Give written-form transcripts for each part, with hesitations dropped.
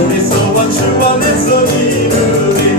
우리 소원 주원에서 이루리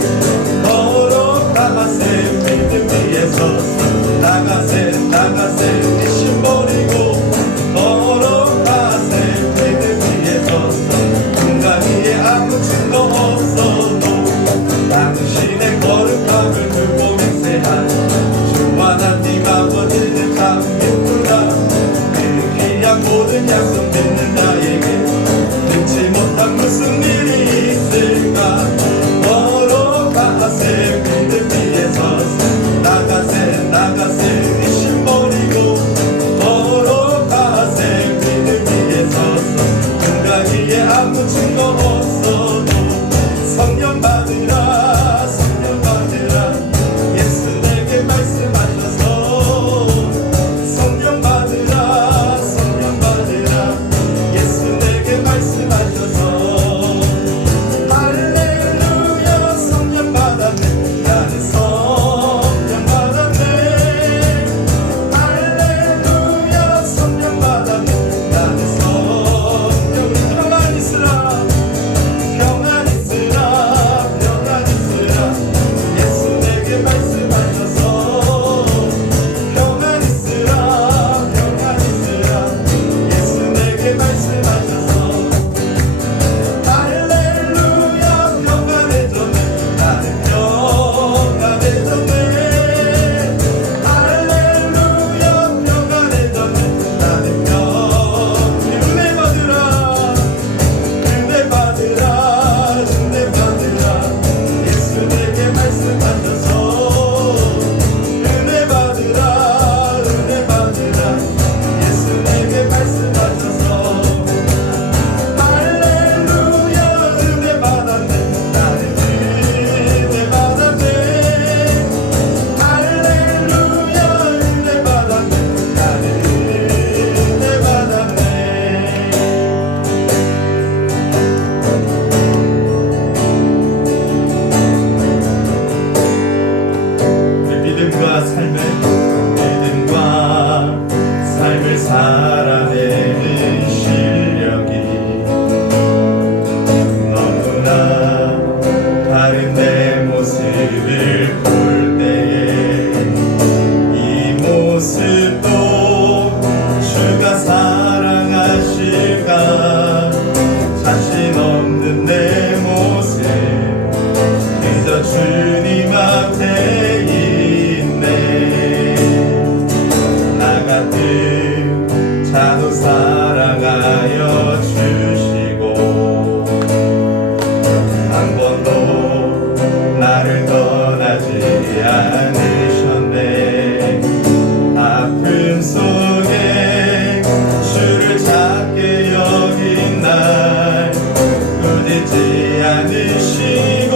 않으시고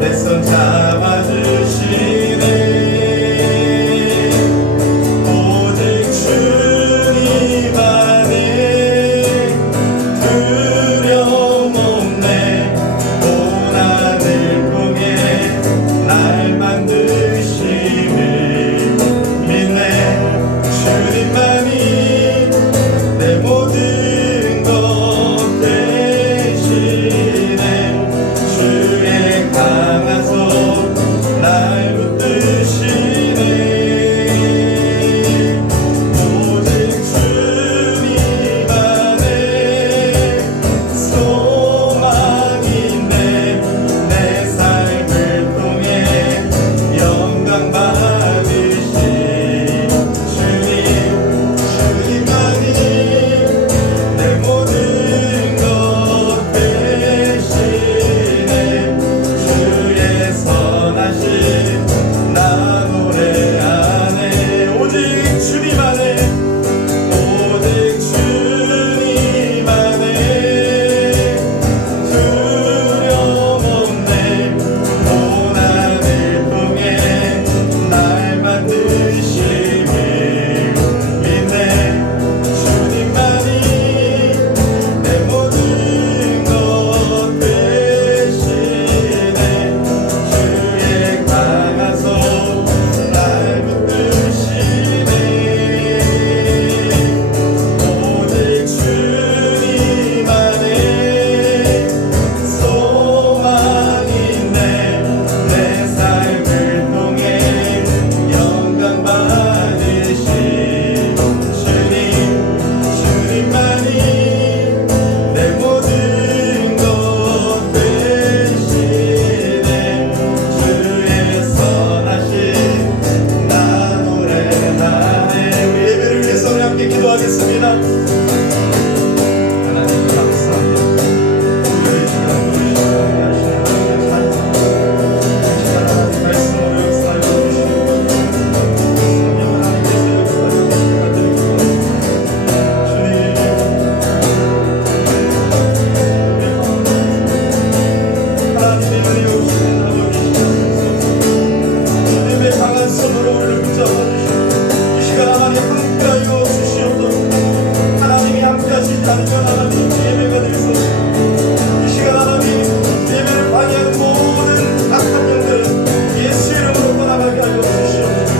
내 손 잡아주시네. 오직 주님만의 두려움 없네. 고난을 통해 날 만드심을 믿네. 주님만이 내 모든 것 대신에 주의 강한 손 날 붙드시네. 오직 주님만의 소망인데 내 삶을 통해 영광 받으신 주님만이 내 모든 것 대신에 주의 선하신 나 노래하네. 오직 주님만의 오직 주님만의 두려움 없네. 고난을 통해 날 만드심을 믿네. 주님만이 내 모든 것 대신에 주의 강한 손 날 붙드시네. 오직 주님만의 소망인데 내 삶을 통해 영광 받으신 주님만이 내 모든 것 대신에 주의 선하신 나 노래하네. 우리 예배를 위해서 우리 함께 기도하겠습니다. 하나님 감사합니다. 우리의 주가 부르시고 하시는 하나님의 찬양, 하나님 말씀으로 역사하여 주시고 성령 하나님께서 역사하여 주시고 하나님의 은혜 없이는 하고 계시옵소서. 주님의 강한 손으로 우리를 붙잡아 주시고 이 시간 하나님 함께하여 주시옵소서. 하나님이 함께하시지 않으면 하나님 예배가 될 수 없습니다. 이 시간 하나님 예배를 방해하는 모든 악한 영들은 예수 이름으로 떠나가게 하여 주시옵소서.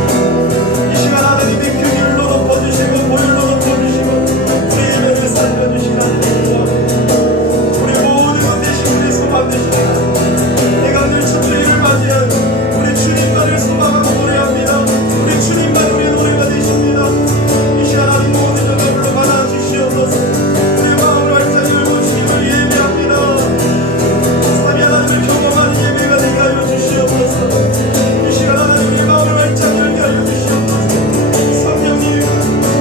이 시간 하나님의 긍휼로 덮어주시고 보혈로 덮어주시고 우리 예배를 살려주신 하나님 우리 모든 것 대신 우리 소망 대신 내가 늘 첫주일을 맞이하여 우리 주님만을 소망하고 노래합니다. 우리 주님만 우리의 노래가 되십니다. 이 시간 하나님 모든 영광으로 받아주시옵소서. 우리의 마음을 활짝 열고 주님을 예배합니다. 삼위 하나님을 경험하는 예배가 되게 하여 주시옵소서. 이 시간 하나님 우리의 마음을 활짝 열게 하여 주시옵소서. 성령님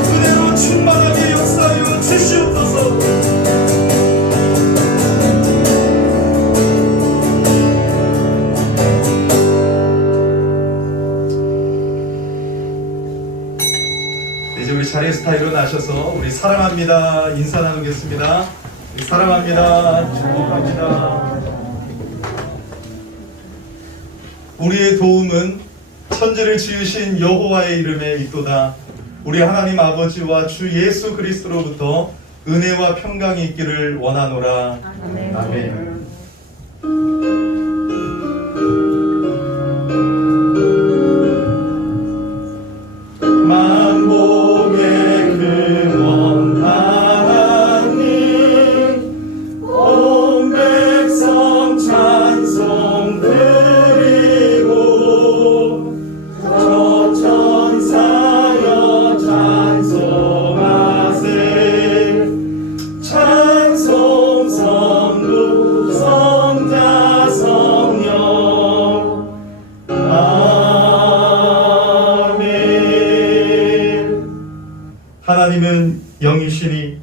그대로 충만하게 역사하여 주시옵소서. 이제 우리 자리에서 다 일어나셔서 우리 사랑합니다 인사 나누겠습니다. 우리 사랑합니다, 축복합니다. 우리의 도움은 천지를 지으신 여호와의 이름에 있도다. 우리 하나님 아버지와 주 예수 그리스도로부터 은혜와 평강이 있기를 원하노라. 아멘. 만복의 근원 하나님 온 백성 찬송 드리고 저 천사여 찬송하세. 찬송 성부 성자 성령 하나님은 영이시니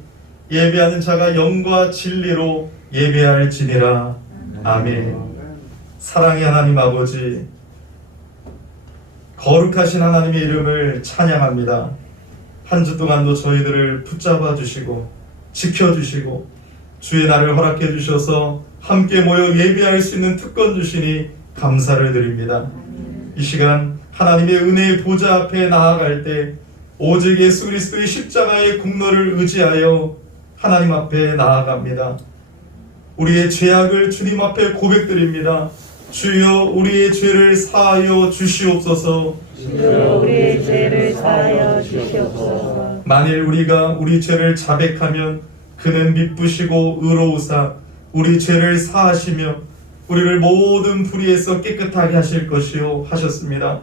예배하는 자가 영과 진리로 예배할지니라. 아멘. 사랑의 하나님 아버지, 거룩하신 하나님의 이름을 찬양합니다. 한 주 동안도 저희들을 붙잡아 주시고 지켜주시고 주의 날을 허락해 주셔서 함께 모여 예배할 수 있는 특권 주시니 감사를 드립니다. 이 시간 하나님의 은혜의 보좌 앞에 나아갈 때 오직 예수 그리스도의 십자가의 공로를 의지하여 하나님 앞에 나아갑니다. 우리의 죄악을 주님 앞에 고백드립니다. 주여 우리의 죄를 사하여 주시옵소서. 주여 우리의 죄를 사하여 주시옵소서. 만일 우리가 우리 죄를 자백하면 그는 미쁘시고 의로우사 우리 죄를 사하시며 우리를 모든 불의에서 깨끗하게 하실 것이요 하셨습니다.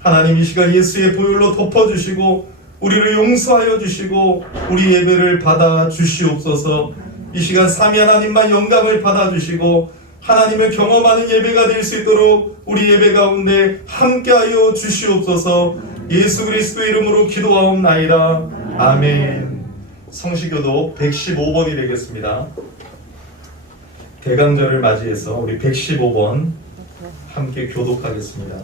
하나님 이 시간 예수의 보혈로 덮어주시고 우리를 용서하여 주시고 우리 예배를 받아 주시옵소서. 이 시간 삼위 하나님만 영광을 받아 주시고 하나님을 경험하는 예배가 될 수 있도록 우리 예배 가운데 함께하여 주시옵소서. 예수 그리스도의 이름으로 기도하옵나이다. 아멘. 성시교독 115번이 되겠습니다. 대강절을 맞이해서 우리 115번 함께 교독하겠습니다.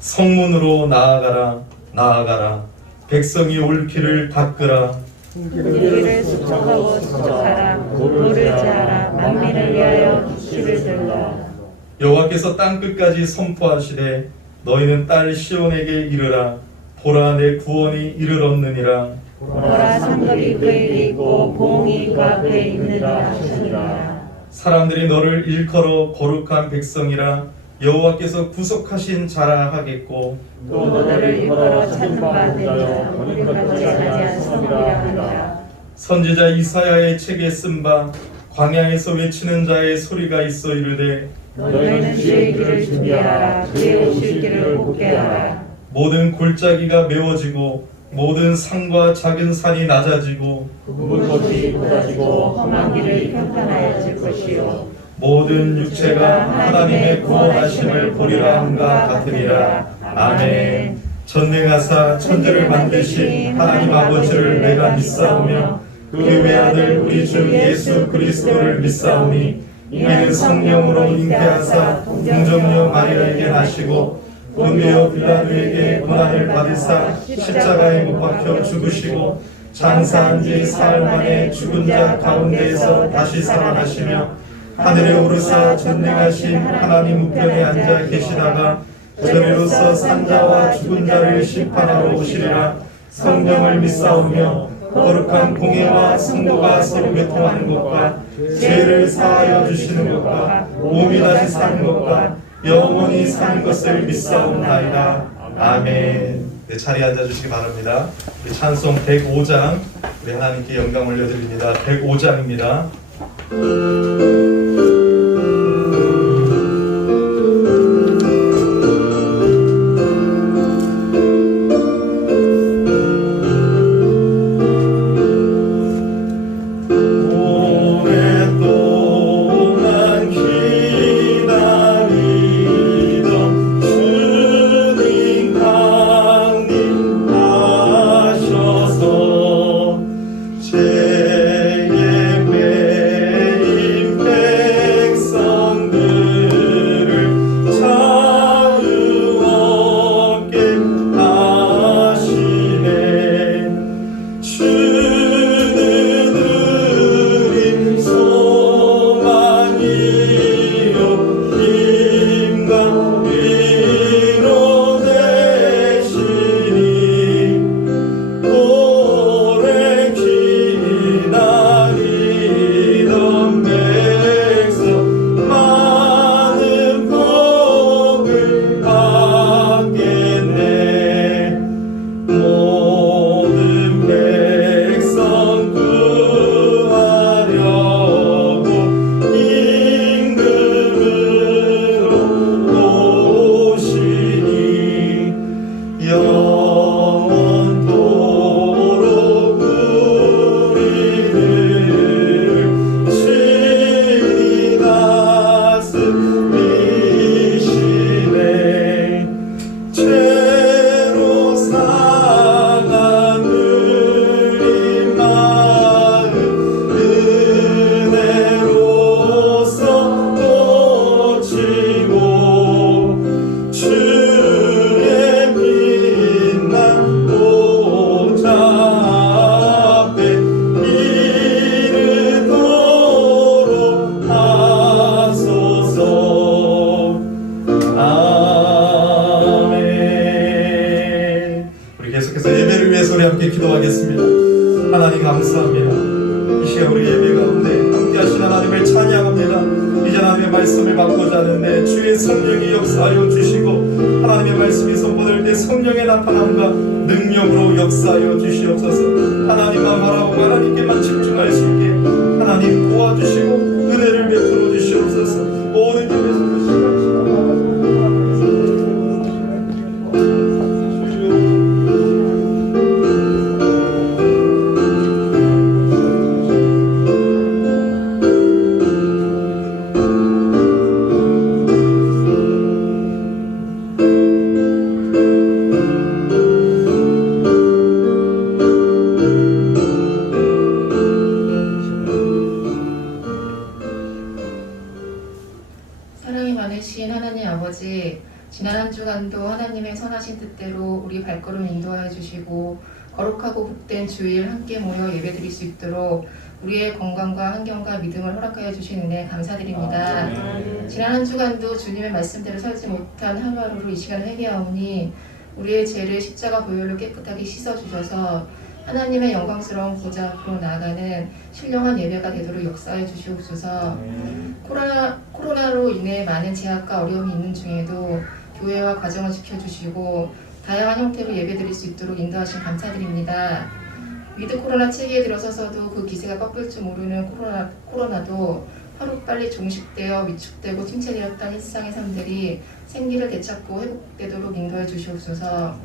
성문으로 나아가라 나아가라 백성이 올 길을 닦으라 길을 수척하고 수척하라 도를 지하라 만민을 위하여 길을 들라. 여호와께서 땅끝까지 선포하시되 너희는 딸 시온에게 이르라 보라 내 구원이 이르렀느니라 보라 상급이 그에게 있고 보응이 그 앞에 있느니라 하시니라. 사람들이 너를 일컬어 거룩한 백성이라 여호와께서 구속하신 자라 하겠고 또 너희를 일컬어 찾는 바 되리라 우리까지 하지 않습니다 하니라. 선지자 이사야의 책에 쓴 바 광야에서 외치는 자의 소리가 있어 이르되 너희는 주의 길을 준비하라 그의 오실 길을 곱게 하라. 모든 골짜기가 메워지고 모든 산과 작은 산이 낮아지고 물꽃이 쏟아지고 험한 길을 평탄하여질 것이요 모든 육체가 하나님의 구원하심을 보리라 함과 같으니라. 아멘. 전능하사 천지를 만드신 하나님 아버지를 내가 믿사오며 그 외아들 우리 주 예수 그리스도를 믿사오니 이는 성령으로 잉태하사 동정녀 마리아에게 나시고 본디오 빌라도에게 고난을 받으사 십자가에 못 박혀 죽으시고 장사한 지 사흘 만에 죽은 자 가운데에서 다시 살아나시며 하늘에 오르사 전능하신 하나님 우편에 앉아 계시다가 저리로서 산자와 죽은 자를 심판하러 오시리라. 성령을 믿사오며 거룩한 공예와 성도가 서로 교통하는 것과 죄를 사하여 주시는 것과 몸이 다시 사는 것과 영원히 사는 것을 믿사옵나이다. 아멘. 네, 자리에 앉아주시기 바랍니다. 우리 찬송 105장 우리 하나님께 영광 올려드립니다. 105장입니다. 주의 하나님의 말씀을 받고자 하는데 주의 성령이 역사하여 주시고 하나님의 말씀이 선포될 때 성령의 나타남과 능력으로 역사하여 주시옵소서. 하나님만 바라보고 하나님께만 집중할 수 있게 하나님 도와주시고 은혜를 베풀어 주시옵소서. 모든 집에서 사랑이 많으신 하나님 아버지, 지난 한 주간도 하나님의 선하신 뜻대로 우리 발걸음 인도하여 주시고 거룩하고 복된 주일 함께 모여 예배드릴 수 있도록 우리의 건강과 환경과 믿음을 허락하여 주신 은혜 감사드립니다. 지난 한 주간도 주님의 말씀대로 살지 못한 하루하루로 이 시간을 회개하오니 우리의 죄를 십자가 보혈로 깨끗하게 씻어주셔서 하나님의 영광스러운 보좌 앞으로 나아가는 신령한 예배가 되도록 역사해 주시옵소서. 코로나로 인해 많은 제약과 어려움이 있는 중에도 교회와 가정을 지켜주시고 다양한 형태로 예배드릴 수 있도록 인도하신 감사드립니다. 위드 코로나 체계에 들어서서도 그 기세가 꺾일 줄 모르는 코로나도 하루빨리 종식되어 위축되고 침체되었던 일상의 삶들이 생기를 되찾고 회복되도록 인도해 주시옵소서.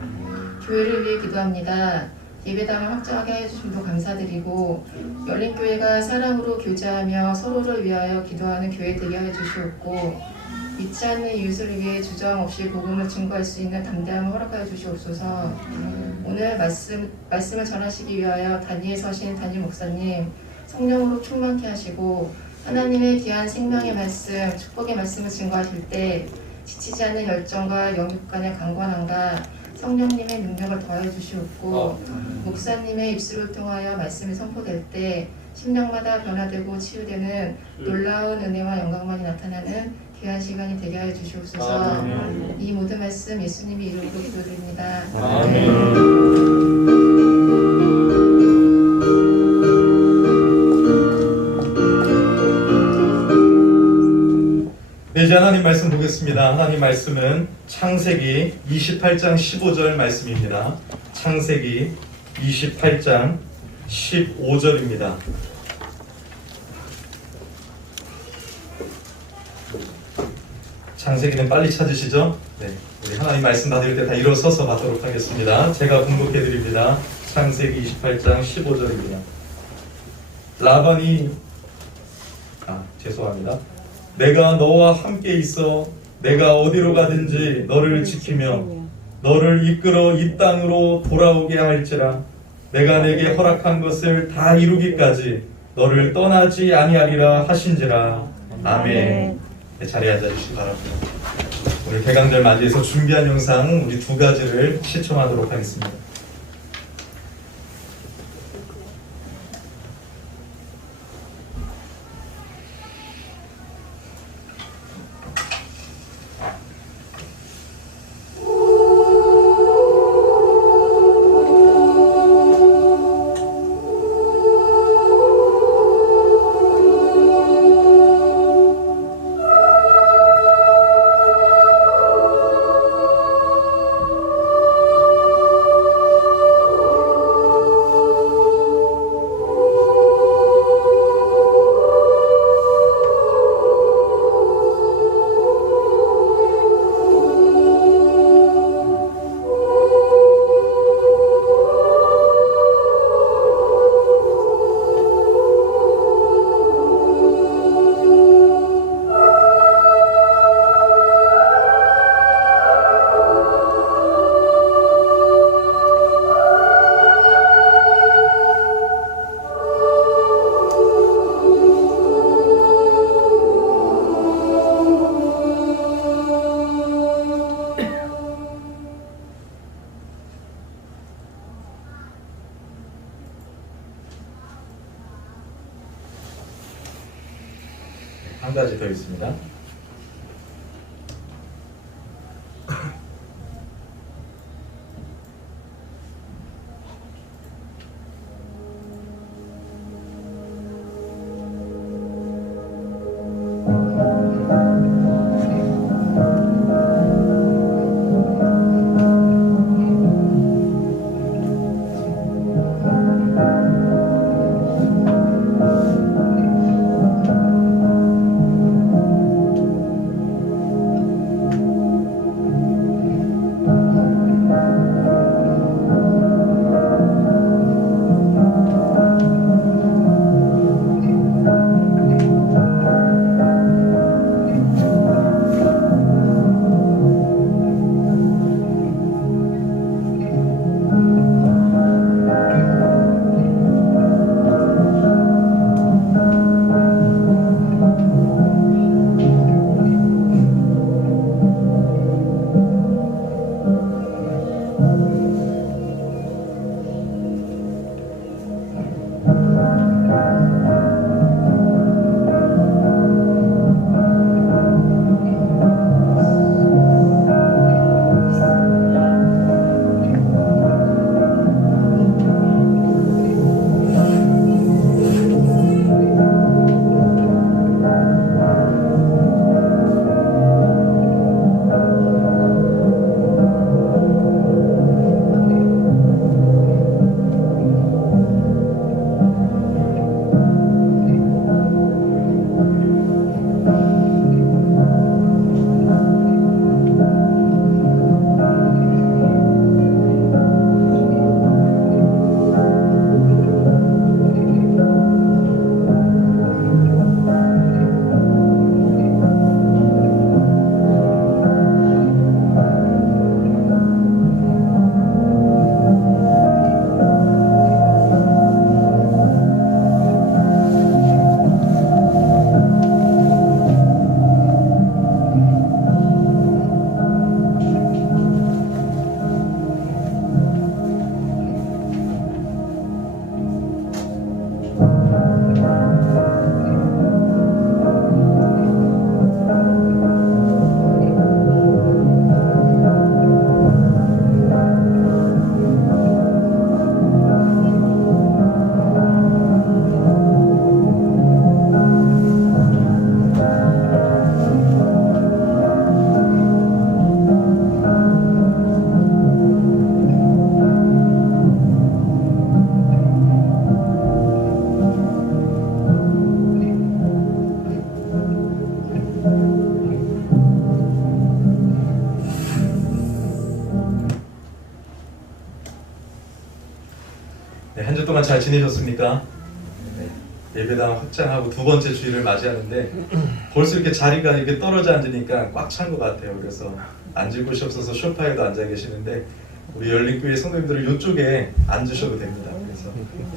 교회를 위해 기도합니다. 예배당을 확장하게 하여 주심도 감사드리고 열린교회가 사랑으로 교제하며 서로를 위하여 기도하는 교회 되게 하여 주시옵고 믿지 않는 이웃을 위해 주저함없이 복음을 증거할 수 있는 담대함을 허락하여 주시옵소서. 오늘 말씀을 전하시기 위하여 단위에 서신 담임 목사님 성령으로 충만케 하시고 하나님의 귀한 생명의 말씀, 축복의 말씀을 증거하실 때 지치지 않는 열정과 영육 간의 강건함과 성령님의 능력을 더하여 주시옵고 목사님의 입술을 통하여 말씀이 선포될 때 심령마다 변화되고 치유되는 놀라운 은혜와 영광만이 나타나는 귀한 시간이 되게 하여 주시옵소서. 이 모든 말씀 예수님이 이름으로 기도드립니다. 네, 이제 하나님 말씀 보겠습니다. 하나님 말씀은 창세기 28장 15절 말씀입니다. 창세기 28장 15절입니다. 창세기는 빨리 찾으시죠? 네, 우리 하나님 말씀 받을 때 다 일어서서 받도록 하겠습니다. 제가 봉독해 드립니다. 창세기 28장 15절입니다. 라반이 죄송합니다. 내가 너와 함께 있어 내가 어디로 가든지 너를 지키며 너를 이끌어 이 땅으로 돌아오게 할지라 내가 내게 허락한 것을 다 이루기까지 너를 떠나지 아니하리라 하신지라. 아멘. 네, 자리에 앉아주시기 바랍니다. 오늘 개강절 맞이해서 준비한 영상 우리 두 가지를 시청하도록 하겠습니다. 한 가지 더 있습니다. 동안 잘 지내셨습니까? 네. 예배당 확장하고 두 번째 주일을 맞이하는데 벌써 이렇게 자리가 이렇게 떨어져 앉으니까 꽉 찬 것 같아요. 그래서 앉을 곳이 없어서 소파에도 앉아 계시는데 우리 열린교회 성도님들은 이쪽에 앉으셔도 됩니다. 그래서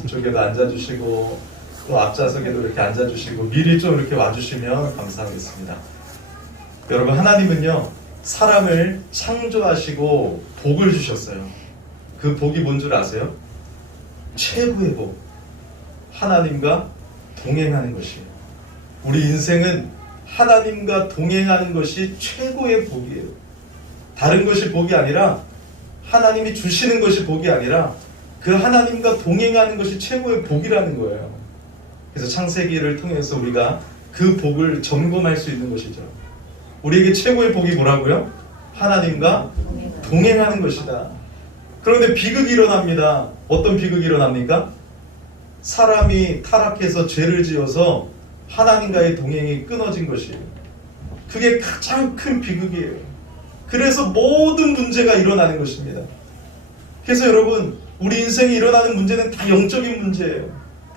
이쪽에도 앉아주시고 또 앞좌석에도 이렇게 앉아주시고 미리 좀 이렇게 와주시면 감사하겠습니다. 여러분, 하나님은요 사람을 창조하시고 복을 주셨어요. 그 복이 뭔 줄 아세요? 최고의 복. 하나님과 동행하는 것이에요. 우리 인생은 하나님과 동행하는 것이 최고의 복이에요. 다른 것이 복이 아니라, 하나님이 주시는 것이 복이 아니라 그 하나님과 동행하는 것이 최고의 복이라는 거예요. 그래서 창세기를 통해서 우리가 그 복을 점검할 수 있는 것이죠. 우리에게 최고의 복이 뭐라고요? 하나님과 동행하는 것이다. 그런데 비극이 일어납니다. 어떤 비극이 일어납니까? 사람이 타락해서 죄를 지어서 하나님과의 동행이 끊어진 것이에요. 그게 가장 큰 비극이에요. 그래서 모든 문제가 일어나는 것입니다. 그래서 여러분, 우리 인생에 일어나는 문제는 다 영적인 문제예요.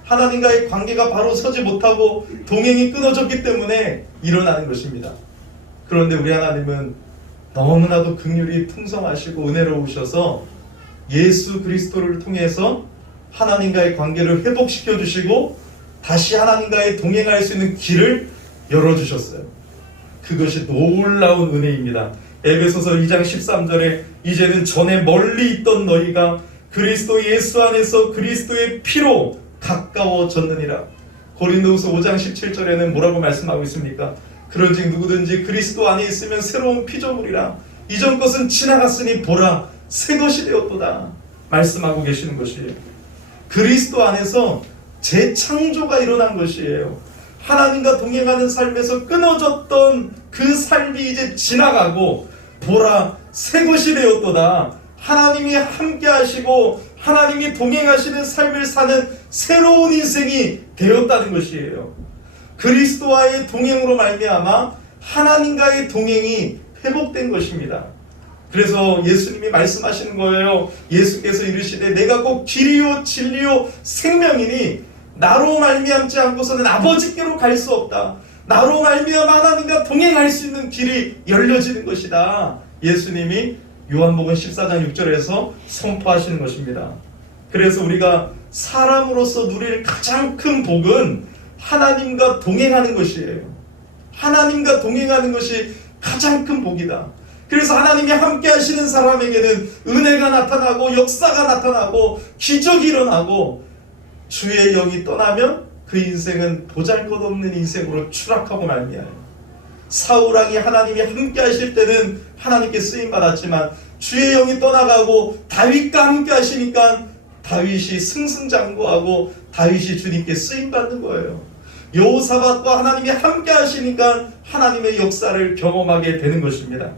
하나님과의 관계가 바로 서지 못하고 동행이 끊어졌기 때문에 일어나는 것입니다. 그런데 우리 하나님은 너무나도 긍휼이 풍성하시고 은혜로우셔서 예수 그리스도를 통해서 하나님과의 관계를 회복시켜 주시고 다시 하나님과의 동행할 수 있는 길을 열어주셨어요. 그것이 놀라운 은혜입니다. 에베소서 2장 13절에 이제는 전에 멀리 있던 너희가 그리스도 예수 안에서 그리스도의 피로 가까워졌느니라. 고린도후서 5장 17절에는 뭐라고 말씀하고 있습니까? 그런즉 누구든지 그리스도 안에 있으면 새로운 피조물이라. 이전 것은 지나갔으니 보라 새 것이 되었도다 말씀하고 계시는 것이에요. 그리스도 안에서 재창조가 일어난 것이에요. 하나님과 동행하는 삶에서 끊어졌던 그 삶이 이제 지나가고 보라 새 것이 되었도다. 하나님이 함께 하시고 하나님이 동행하시는 삶을 사는 새로운 인생이 되었다는 것이에요. 그리스도와의 동행으로 말미암아 하나님과의 동행이 회복된 것입니다. 그래서 예수님이 말씀하시는 거예요. 예수께서 이르시되 내가 곧 길이요 진리요 생명이니 나로 말미암지 않고서는 아버지께로 갈 수 없다. 나로 말미암아 하나님과 동행할 수 있는 길이 열려지는 것이다. 예수님이 요한복음 14장 6절에서 선포하시는 것입니다. 그래서 우리가 사람으로서 누릴 가장 큰 복은 하나님과 동행하는 것이에요. 하나님과 동행하는 것이 가장 큰 복이다. 그래서 하나님이 함께 하시는 사람에게는 은혜가 나타나고 역사가 나타나고 기적이 일어나고, 주의 영이 떠나면 그 인생은 보잘것없는 인생으로 추락하고 말미암아요. 사울왕이 하나님이 함께 하실 때는 하나님께 쓰임받았지만 주의 영이 떠나가고 다윗과 함께 하시니까 다윗이 승승장구하고 다윗이 주님께 쓰임받는 거예요. 여호사밧과 하나님이 함께 하시니까 하나님의 역사를 경험하게 되는 것입니다.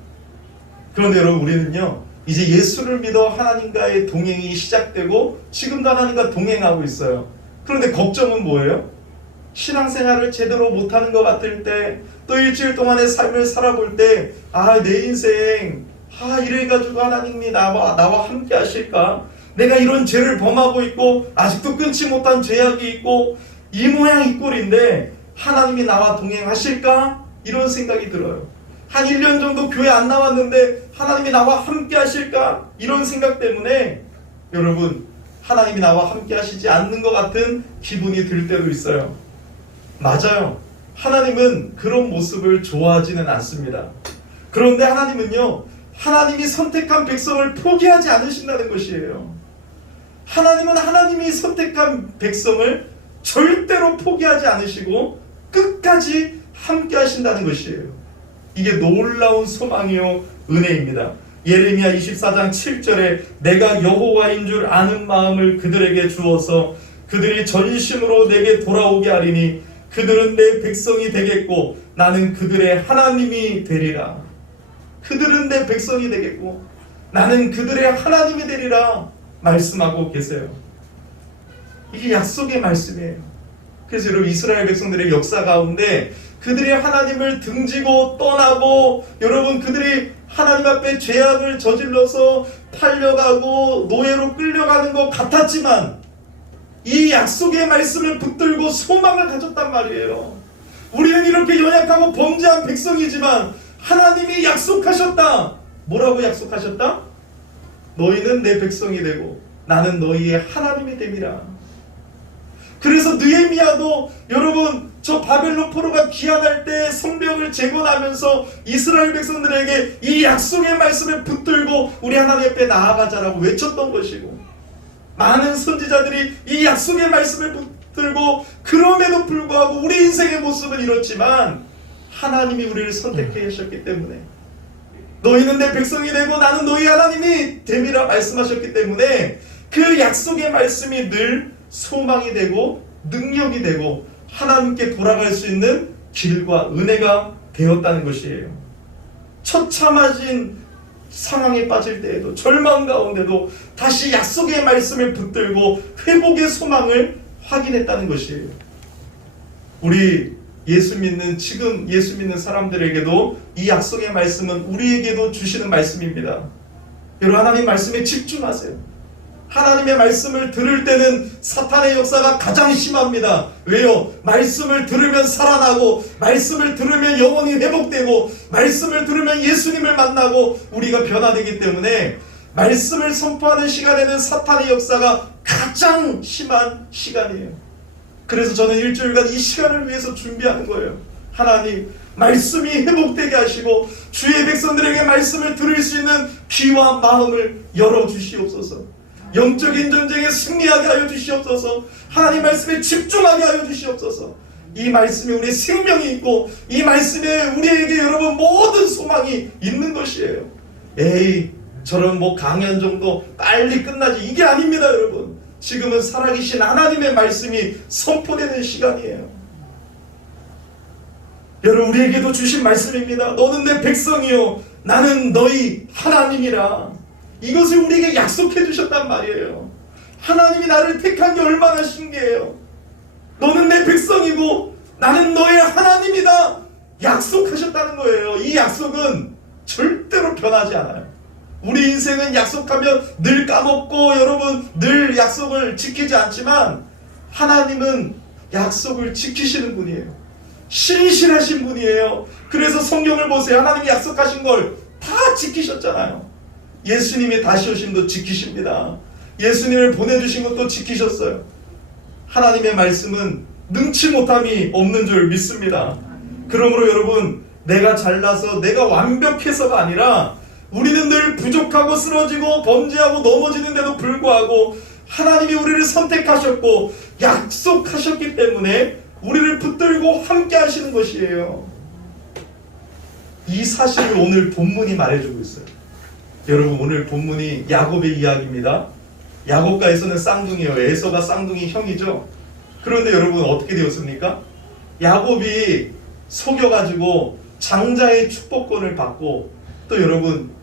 그런데 여러분, 우리는요 이제 예수를 믿어 하나님과의 동행이 시작되고 지금도 하나님과 동행하고 있어요. 그런데 걱정은 뭐예요? 신앙생활을 제대로 못하는 것 같을 때, 또 일주일 동안의 삶을 살아볼 때, 내 인생 이래가지고 하나님이 나와 함께 하실까? 내가 이런 죄를 범하고 있고 아직도 끊지 못한 죄악이 있고 이 모양 이 꼴인데 하나님이 나와 동행하실까? 이런 생각이 들어요. 한 1년 정도 교회 안 나왔는데 하나님이 나와 함께 하실까? 이런 생각 때문에 여러분, 하나님이 나와 함께 하시지 않는 것 같은 기분이 들 때도 있어요. 맞아요. 하나님은 그런 모습을 좋아하지는 않습니다. 그런데 하나님은요, 하나님이 선택한 백성을 포기하지 않으신다는 것이에요. 하나님은 하나님이 선택한 백성을 절대로 포기하지 않으시고 끝까지 함께 하신다는 것이에요. 이게 놀라운 소망이요 은혜입니다. 예레미야 24장 7절에 내가 여호와인 줄 아는 마음을 그들에게 주어서 그들이 전심으로 내게 돌아오게 하리니 그들은 내 백성이 되겠고 나는 그들의 하나님이 되리라. 그들은 내 백성이 되겠고 나는 그들의 하나님이 되리라 말씀하고 계세요. 이게 약속의 말씀이에요. 그래서 여러분, 이스라엘 백성들의 역사 가운데 그들이 하나님을 등지고 떠나고, 여러분 그들이 하나님 앞에 죄악을 저질러서 팔려가고 노예로 끌려가는 것 같았지만 이 약속의 말씀을 붙들고 소망을 가졌단 말이에요. 우리는 이렇게 연약하고 범죄한 백성이지만 하나님이 약속하셨다. 뭐라고 약속하셨다? 너희는 내 백성이 되고 나는 너희의 하나님이 됨이라. 그래서 느헤미야도 여러분 저 바벨론 포로가 귀환할 때 성벽을 재건하면서 이스라엘 백성들에게 이 약속의 말씀을 붙들고 우리 하나님 앞에 나아가자라고 외쳤던 것이고, 많은 선지자들이 이 약속의 말씀을 붙들고 그럼에도 불구하고 우리 인생의 모습은 이렇지만 하나님이 우리를 선택해 하셨기 때문에 너희는 내 백성이 되고 나는 너희 하나님이 됨이라 말씀하셨기 때문에 그 약속의 말씀이 늘 소망이 되고 능력이 되고 하나님께 돌아갈 수 있는 길과 은혜가 되었다는 것이에요. 처참해진 상황에 빠질 때에도 절망 가운데도 다시 약속의 말씀을 붙들고 회복의 소망을 확인했다는 것이에요. 우리 지금 예수 믿는 사람들에게도 이 약속의 말씀은 우리에게도 주시는 말씀입니다. 여러분, 하나님 말씀에 집중하세요. 하나님의 말씀을 들을 때는 사탄의 역사가 가장 심합니다. 왜요? 말씀을 들으면 살아나고, 말씀을 들으면 영혼이 회복되고, 말씀을 들으면 예수님을 만나고 우리가 변화되기 때문에 말씀을 선포하는 시간에는 사탄의 역사가 가장 심한 시간이에요. 그래서 저는 일주일간 이 시간을 위해서 준비하는 거예요. 하나님, 말씀이 회복되게 하시고 주의 백성들에게 말씀을 들을 수 있는 귀와 마음을 열어주시옵소서. 영적인 전쟁에 승리하게 하여 주시옵소서. 하나님 말씀에 집중하게 하여 주시옵소서. 이 말씀에 우리의 생명이 있고 이 말씀에 우리에게 여러분 모든 소망이 있는 것이에요. 에이, 저런 강연 정도 빨리 끝나지, 이게 아닙니다. 여러분, 지금은 살아계신 하나님의 말씀이 선포되는 시간이에요. 여러분, 우리에게도 주신 말씀입니다. 너는 내 백성이요 나는 너희 하나님이라. 이것을 우리에게 약속해 주셨단 말이에요. 하나님이 나를 택한 게 얼마나 신기해요. 너는 내 백성이고 나는 너의 하나님이다 약속하셨다는 거예요. 이 약속은 절대로 변하지 않아요. 우리 인생은 약속하면 늘 까먹고 여러분 늘 약속을 지키지 않지만 하나님은 약속을 지키시는 분이에요. 신실하신 분이에요. 그래서 성경을 보세요. 하나님이 약속하신 걸 다 지키셨잖아요. 예수님이 다시 오심도 지키십니다. 예수님을 보내주신 것도 지키셨어요. 하나님의 말씀은 능치 못함이 없는 줄 믿습니다. 그러므로 여러분, 내가 잘나서 내가 완벽해서가 아니라 우리는 늘 부족하고 쓰러지고 범죄하고 넘어지는데도 불구하고 하나님이 우리를 선택하셨고 약속하셨기 때문에 우리를 붙들고 함께 하시는 것이에요. 이 사실을 오늘 본문이 말해주고 있어요. 여러분, 오늘 본문이 야곱의 이야기입니다. 야곱과에서는 쌍둥이에요. 에서가 쌍둥이 형이죠. 그런데 여러분 어떻게 되었습니까? 야곱이 속여가지고 장자의 축복권을 받고 또 여러분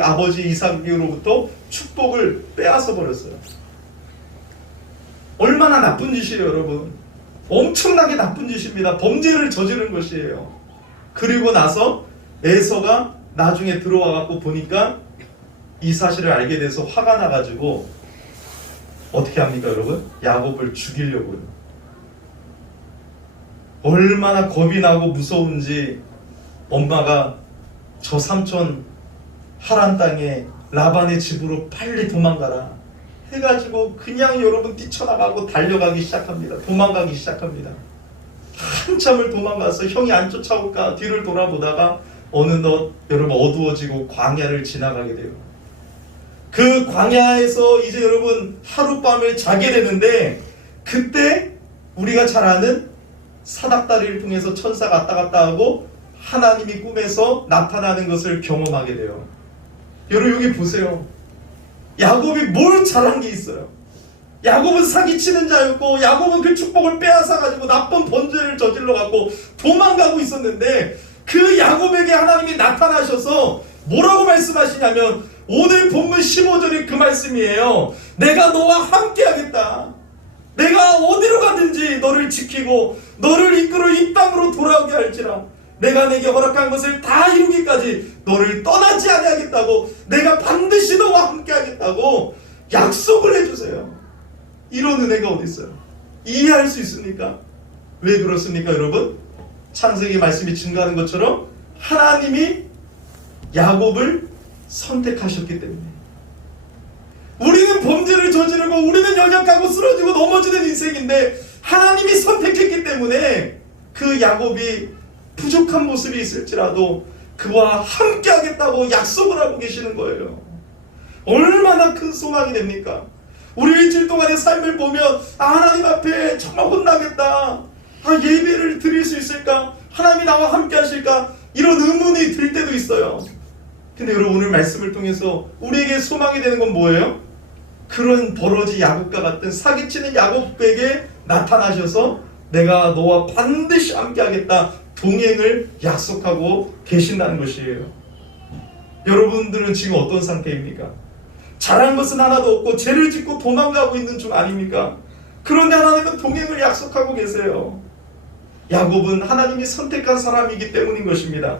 아버지 이삭으로부터 축복을 빼앗아 버렸어요. 얼마나 나쁜 짓이에요, 여러분. 엄청나게 나쁜 짓입니다. 범죄를 저지른 것이에요. 그리고 나서 에서가 나중에 들어와갖고 보니까 이 사실을 알게 돼서 화가 나가지고 어떻게 합니까, 여러분? 야곱을 죽이려고요. 얼마나 겁이 나고 무서운지 엄마가 저 삼촌 하란 땅에 라반의 집으로 빨리 도망가라 해가지고 그냥 여러분 뛰쳐나가고 달려가기 시작합니다. 도망가기 시작합니다. 한참을 도망가서 형이 안 쫓아올까 뒤를 돌아보다가 어느덧 여러분 어두워지고 광야를 지나가게 돼요. 그 광야에서 이제 여러분 하룻밤을 자게 되는데 그때 우리가 잘 아는 사닥다리를 통해서 천사가 왔다 갔다 하고 하나님이 꿈에서 나타나는 것을 경험하게 돼요. 여러분 여기 보세요. 야곱이 뭘 잘한 게 있어요? 야곱은 사기치는 자였고 야곱은 그 축복을 빼앗아가지고 나쁜 범죄를 저질러갖고 도망가고 있었는데 그 야곱에게 하나님이 나타나셔서 뭐라고 말씀하시냐면 오늘 본문 15절이 그 말씀이에요. 내가 너와 함께 하겠다. 내가 어디로 가든지 너를 지키고 너를 이끌어 이 땅으로 돌아오게 할지라. 내가 내게 허락한 것을 다 이루기까지 너를 떠나지 아니하겠다고, 내가 반드시 너와 함께 하겠다고 약속을 해주세요. 이런 은혜가 어디 있어요? 이해할 수 있습니까? 왜 그렇습니까, 여러분? 창세기 말씀이 증가하는 것처럼 하나님이 야곱을 선택하셨기 때문에. 우리는 범죄를 저지르고 우리는 연약하고 쓰러지고 넘어지는 인생인데 하나님이 선택했기 때문에 그 야곱이 부족한 모습이 있을지라도 그와 함께 하겠다고 약속을 하고 계시는 거예요. 얼마나 큰 소망이 됩니까? 우리 일주일 동안의 삶을 보면 하나님 앞에 정말 혼나겠다, 예배를 드릴 수 있을까, 하나님이 나와 함께 하실까, 이런 의문이 들 때도 있어요. 근데 여러분, 오늘 말씀을 통해서 우리에게 소망이 되는 건 뭐예요? 그런 버러지 야곱과 같은 사기치는 야곱에게 나타나셔서 내가 너와 반드시 함께 하겠다, 동행을 약속하고 계신다는 것이에요. 여러분들은 지금 어떤 상태입니까? 잘한 것은 하나도 없고 죄를 짓고 도망가고 있는 중 아닙니까? 그런데 하나님은 동행을 약속하고 계세요. 야곱은 하나님이 선택한 사람이기 때문인 것입니다.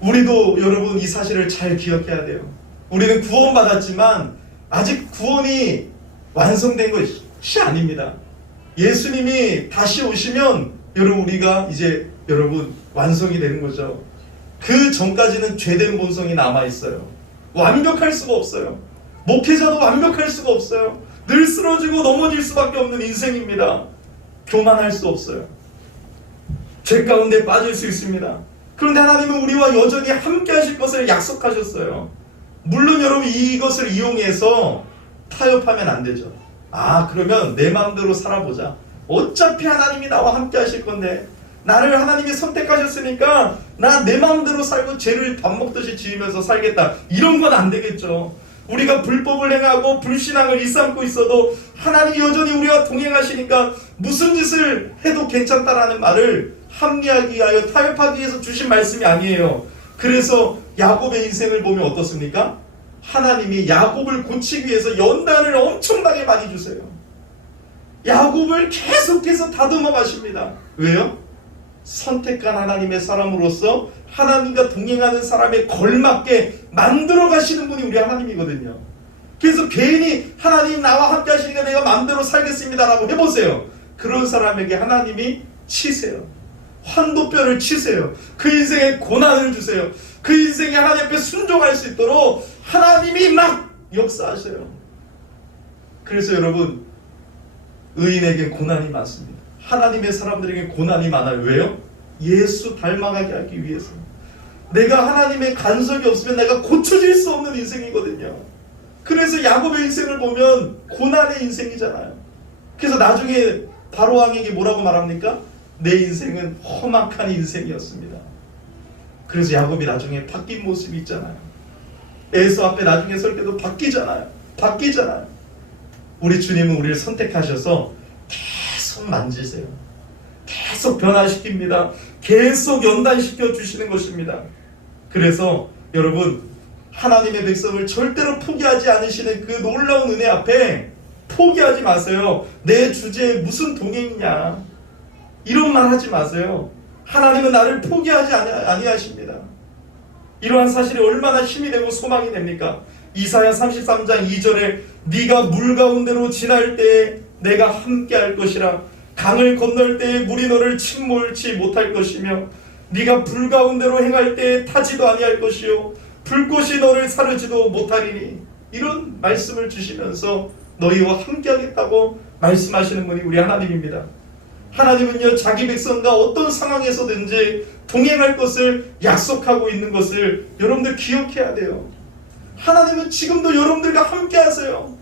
우리도 여러분 이 사실을 잘 기억해야 돼요. 우리는 구원받았지만 아직 구원이 완성된 것이 아닙니다. 예수님이 다시 오시면 여러분 우리가 이제 여러분 완성이 되는 거죠. 그 전까지는 죄된 본성이 남아있어요. 완벽할 수가 없어요. 목회자도 완벽할 수가 없어요. 늘 쓰러지고 넘어질 수밖에 없는 인생입니다. 교만할 수 없어요. 죄 가운데 빠질 수 있습니다. 그런데 하나님은 우리와 여전히 함께 하실 것을 약속하셨어요. 물론 여러분 이것을 이용해서 타협하면 안 되죠. 그러면 내 마음대로 살아보자. 어차피 하나님이 나와 함께 하실 건데 나를 하나님이 선택하셨으니까 나 내 마음대로 살고 죄를 밥 먹듯이 지으면서 살겠다, 이런 건 안 되겠죠. 우리가 불법을 행하고 불신앙을 일삼고 있어도 하나님이 여전히 우리와 동행하시니까 무슨 짓을 해도 괜찮다라는 말을 합리하기 위하여 타협하기 위해서 주신 말씀이 아니에요. 그래서 야곱의 인생을 보면 어떻습니까? 하나님이 야곱을 고치기 위해서 연단을 엄청나게 많이 주세요. 야곱을 계속해서 다듬어 가십니다. 왜요? 선택한 하나님의 사람으로서 하나님과 동행하는 사람에 걸맞게 만들어 가시는 분이 우리 하나님이거든요. 그래서 괜히 하나님 나와 함께 하시니까 내가 마음대로 살겠습니다 라고 해보세요. 그런 사람에게 하나님이 치세요. 환도뼈를 치세요. 그 인생에 고난을 주세요. 그 인생에 하나님 앞에 순종할 수 있도록 하나님이 막 역사하세요. 그래서 여러분, 의인에게 고난이 많습니다. 하나님의 사람들에게 고난이 많아요. 왜요? 예수 닮아가게 하기 위해서. 내가 하나님의 간섭이 없으면 내가 고쳐질 수 없는 인생이거든요. 그래서 야곱의 인생을 보면 고난의 인생이잖아요. 그래서 나중에 바로왕에게 뭐라고 말합니까? 내 인생은 험악한 인생이었습니다. 그래서 야곱이 나중에 바뀐 모습이 있잖아요. 에서 앞에 나중에 설 때도 바뀌잖아요. 우리 주님은 우리를 선택하셔서 계속 만지세요. 계속 변화시킵니다. 계속 연단시켜 주시는 것입니다. 그래서 여러분, 하나님의 백성을 절대로 포기하지 않으시는 그 놀라운 은혜 앞에 포기하지 마세요. 내 주제에 무슨 동행이냐, 이런 말 하지 마세요. 하나님은 나를 포기하지 아니하십니다. 이러한 사실이 얼마나 힘이 되고 소망이 됩니까? 이사야 33장 2절에 네가 물 가운데로 지날 때에 내가 함께 할 것이라, 강을 건널 때에 물이 너를 침몰치 못할 것이며 네가 불 가운데로 행할 때에 타지도 아니할 것이요 불꽃이 너를 사르지도 못하리니, 이런 말씀을 주시면서 너희와 함께 하겠다고 말씀하시는 분이 우리 하나님입니다. 하나님은요, 자기 백성과 어떤 상황에서든지 동행할 것을 약속하고 있는 것을 여러분들 기억해야 돼요. 하나님은 지금도 여러분들과 함께 하세요.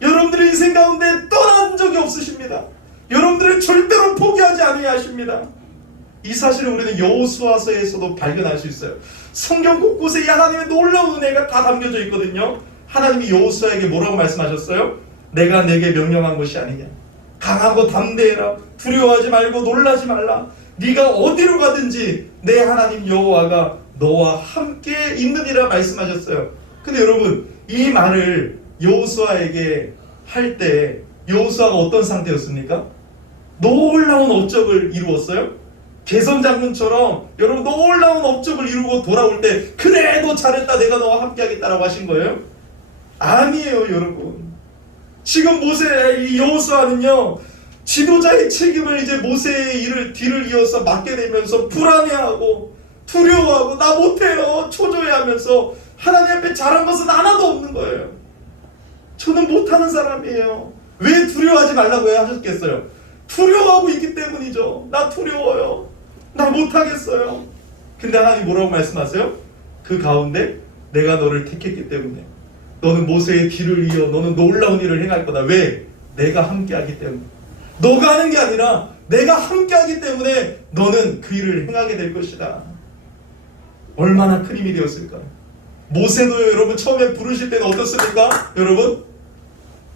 여러분들의 인생 가운데 떠난 적이 없으십니다. 여러분들을 절대로 포기하지 아니하십니다. 이 사실을 우리는 여호수아서에서도 발견할 수 있어요. 성경 곳곳에 하나님의 놀라운 은혜가 다 담겨져 있거든요. 하나님이 여호수아에게 뭐라고 말씀하셨어요? 내가 내게 명령한 것이 아니냐, 강하고 담대해라, 두려워하지 말고 놀라지 말라, 네가 어디로 가든지 내 하나님 여호와가 너와 함께 있느니라 말씀하셨어요. 근데 여러분, 이 말을 여호수아에게 할 때 여호수아가 어떤 상태였습니까? 놀라운 업적을 이루었어요. 개선 장군처럼 여러분 놀라운 업적을 이루고 돌아올 때 그래도 잘했다, 내가 너와 함께 하겠다라고 하신 거예요? 아니에요. 여러분, 지금 이 여호수아는요, 지도자의 책임을 이제 모세의 일을 뒤를 이어서 맡게 되면서 불안해하고 두려워하고 나 못해요 초조해하면서 하나님 앞에 잘한 것은 하나도 없는 거예요. 저는 못하는 사람이에요. 왜 두려워하지 말라고 하셨겠어요? 두려워하고 있기 때문이죠. 나 두려워요. 나 못하겠어요. 근데 하나님 뭐라고 말씀하세요? 그 가운데 내가 너를 택했기 때문에 너는 모세의 뒤를 이어 너는 놀라운 일을 행할 거다. 왜? 내가 함께하기 때문에. 너가 하는 게 아니라 내가 함께하기 때문에 너는 그 일을 행하게 될 것이다. 얼마나 큰 힘이 되었을까요? 모세도 여러분 처음에 부르실 때는 어떻습니까? 여러분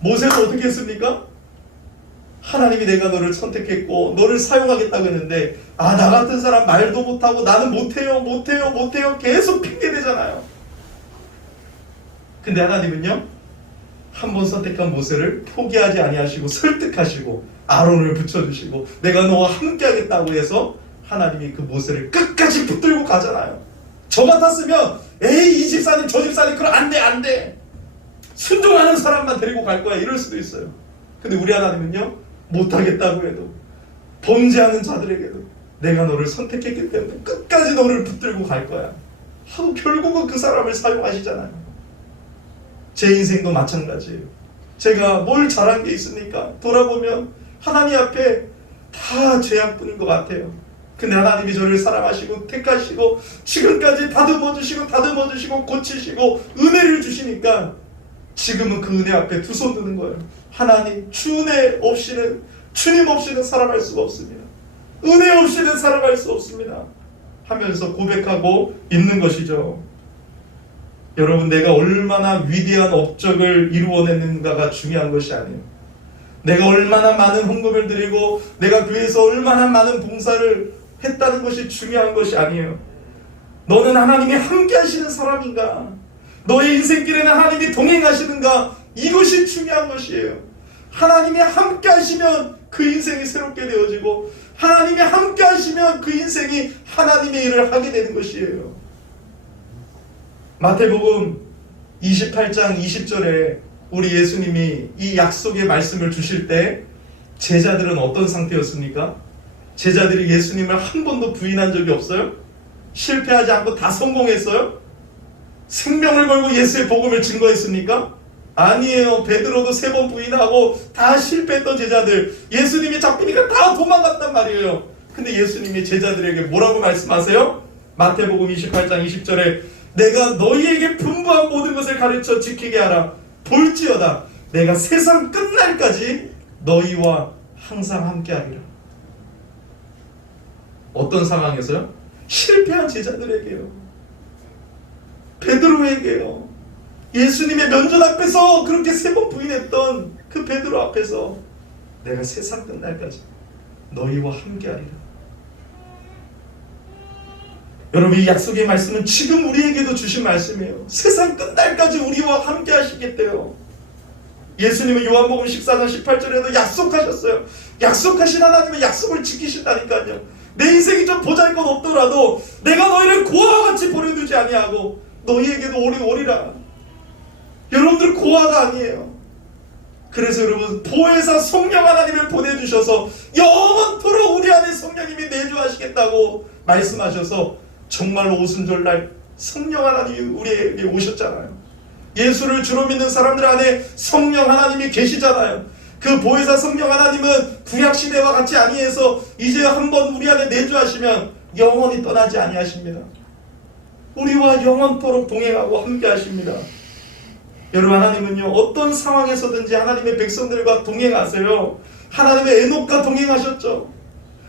모세도 어떻게 했습니까? 하나님이 내가 너를 선택했고 너를 사용하겠다고 했는데 나 같은 사람 말도 못하고 나는 못해요 계속 핑계대잖아요. 근데 하나님은요, 한 번 선택한 모세를 포기하지 아니하시고 설득하시고 아론을 붙여주시고 내가 너와 함께하겠다고 해서 하나님이 그 모세를 끝까지 붙들고 가잖아요. 저 같았으면 에이 이 집사님 저 집사님 그럼 안돼 순종하는 사람만 데리고 갈 거야 이럴 수도 있어요. 근데 우리 하나님은요, 못하겠다고 해도 범죄하는 자들에게도 내가 너를 선택했기 때문에 끝까지 너를 붙들고 갈 거야 하고 결국은 그 사람을 사용하시잖아요. 제 인생도 마찬가지예요. 제가 뭘 잘한 게 있습니까? 돌아보면 하나님 앞에 다 죄악뿐인 것 같아요. 근데 하나님이 저를 사랑하시고 택하시고 지금까지 다듬어주시고 고치시고 은혜를 주시니까 지금은 그 은혜 앞에 두 손 드는 거예요. 하나님, 주님 없이는 살아갈 수가 없습니다. 은혜 없이는 살아갈 수 없습니다 하면서 고백하고 있는 것이죠. 여러분, 내가 얼마나 위대한 업적을 이루어냈는가가 중요한 것이 아니에요. 내가 얼마나 많은 헌금을 드리고 내가 교회에서 얼마나 많은 봉사를 했다는 것이 중요한 것이 아니에요. 너는 하나님이 함께 하시는 사람인가? 너의 인생길에는 하나님이 동행하시는가? 이것이 중요한 것이에요. 하나님이 함께 하시면 그 인생이 새롭게 되어지고 하나님이 함께 하시면 그 인생이 하나님의 일을 하게 되는 것이에요. 마태복음 28장 20절에 우리 예수님이 이 약속의 말씀을 주실 때 제자들은 어떤 상태였습니까? 제자들이 예수님을 한 번도 부인한 적이 없어요? 실패하지 않고 다 성공했어요? 생명을 걸고 예수의 복음을 증거했습니까? 아니에요. 베드로도 3번 부인하고 다 실패했던 제자들, 예수님이 잡히니까 다 도망갔단 말이에요. 근데 예수님이 제자들에게 뭐라고 말씀하세요? 마태복음 28장 20절에 내가 너희에게 분부한 모든 것을 가르쳐 지키게 하라. 볼지어다 내가 세상 끝날까지 너희와 항상 함께하리라. 어떤 상황에서요? 실패한 제자들에게요. 베드로에게요. 예수님의 면전 앞에서 그렇게 3번 부인했던 그 베드로 앞에서 내가 세상 끝날까지 너희와 함께하리라. 여러분, 이 약속의 말씀은 지금 우리에게도 주신 말씀이에요. 세상 끝날까지 우리와 함께 하시겠대요. 예수님은 요한복음 14장 18절에도 약속하셨어요. 약속하신 하나님은 약속을 지키신다니까요. 내 인생이 좀 보잘것없더라도 내가 너희를 고아와 같이 버려두지 아니하고 너희에게도 오리라. 여러분들 고아가 아니에요. 그래서 여러분, 보혜사 성령 하나님을 보내주셔서 영원토록 우리 안에 성령님이 내주하시겠다고 말씀하셔서 정말로 오순절날 성령 하나님이 우리에게 오셨잖아요. 예수를 주로 믿는 사람들 안에 성령 하나님이 계시잖아요. 그 보혜사 성령 하나님은 구약시대와 같이 아니해서 이제 한번 우리 안에 내주하시면 영원히 떠나지 아니하십니다. 우리와 영원토록 동행하고 함께 하십니다. 여러분, 하나님은요, 어떤 상황에서든지 하나님의 백성들과 동행하세요. 하나님의 에녹과 동행하셨죠.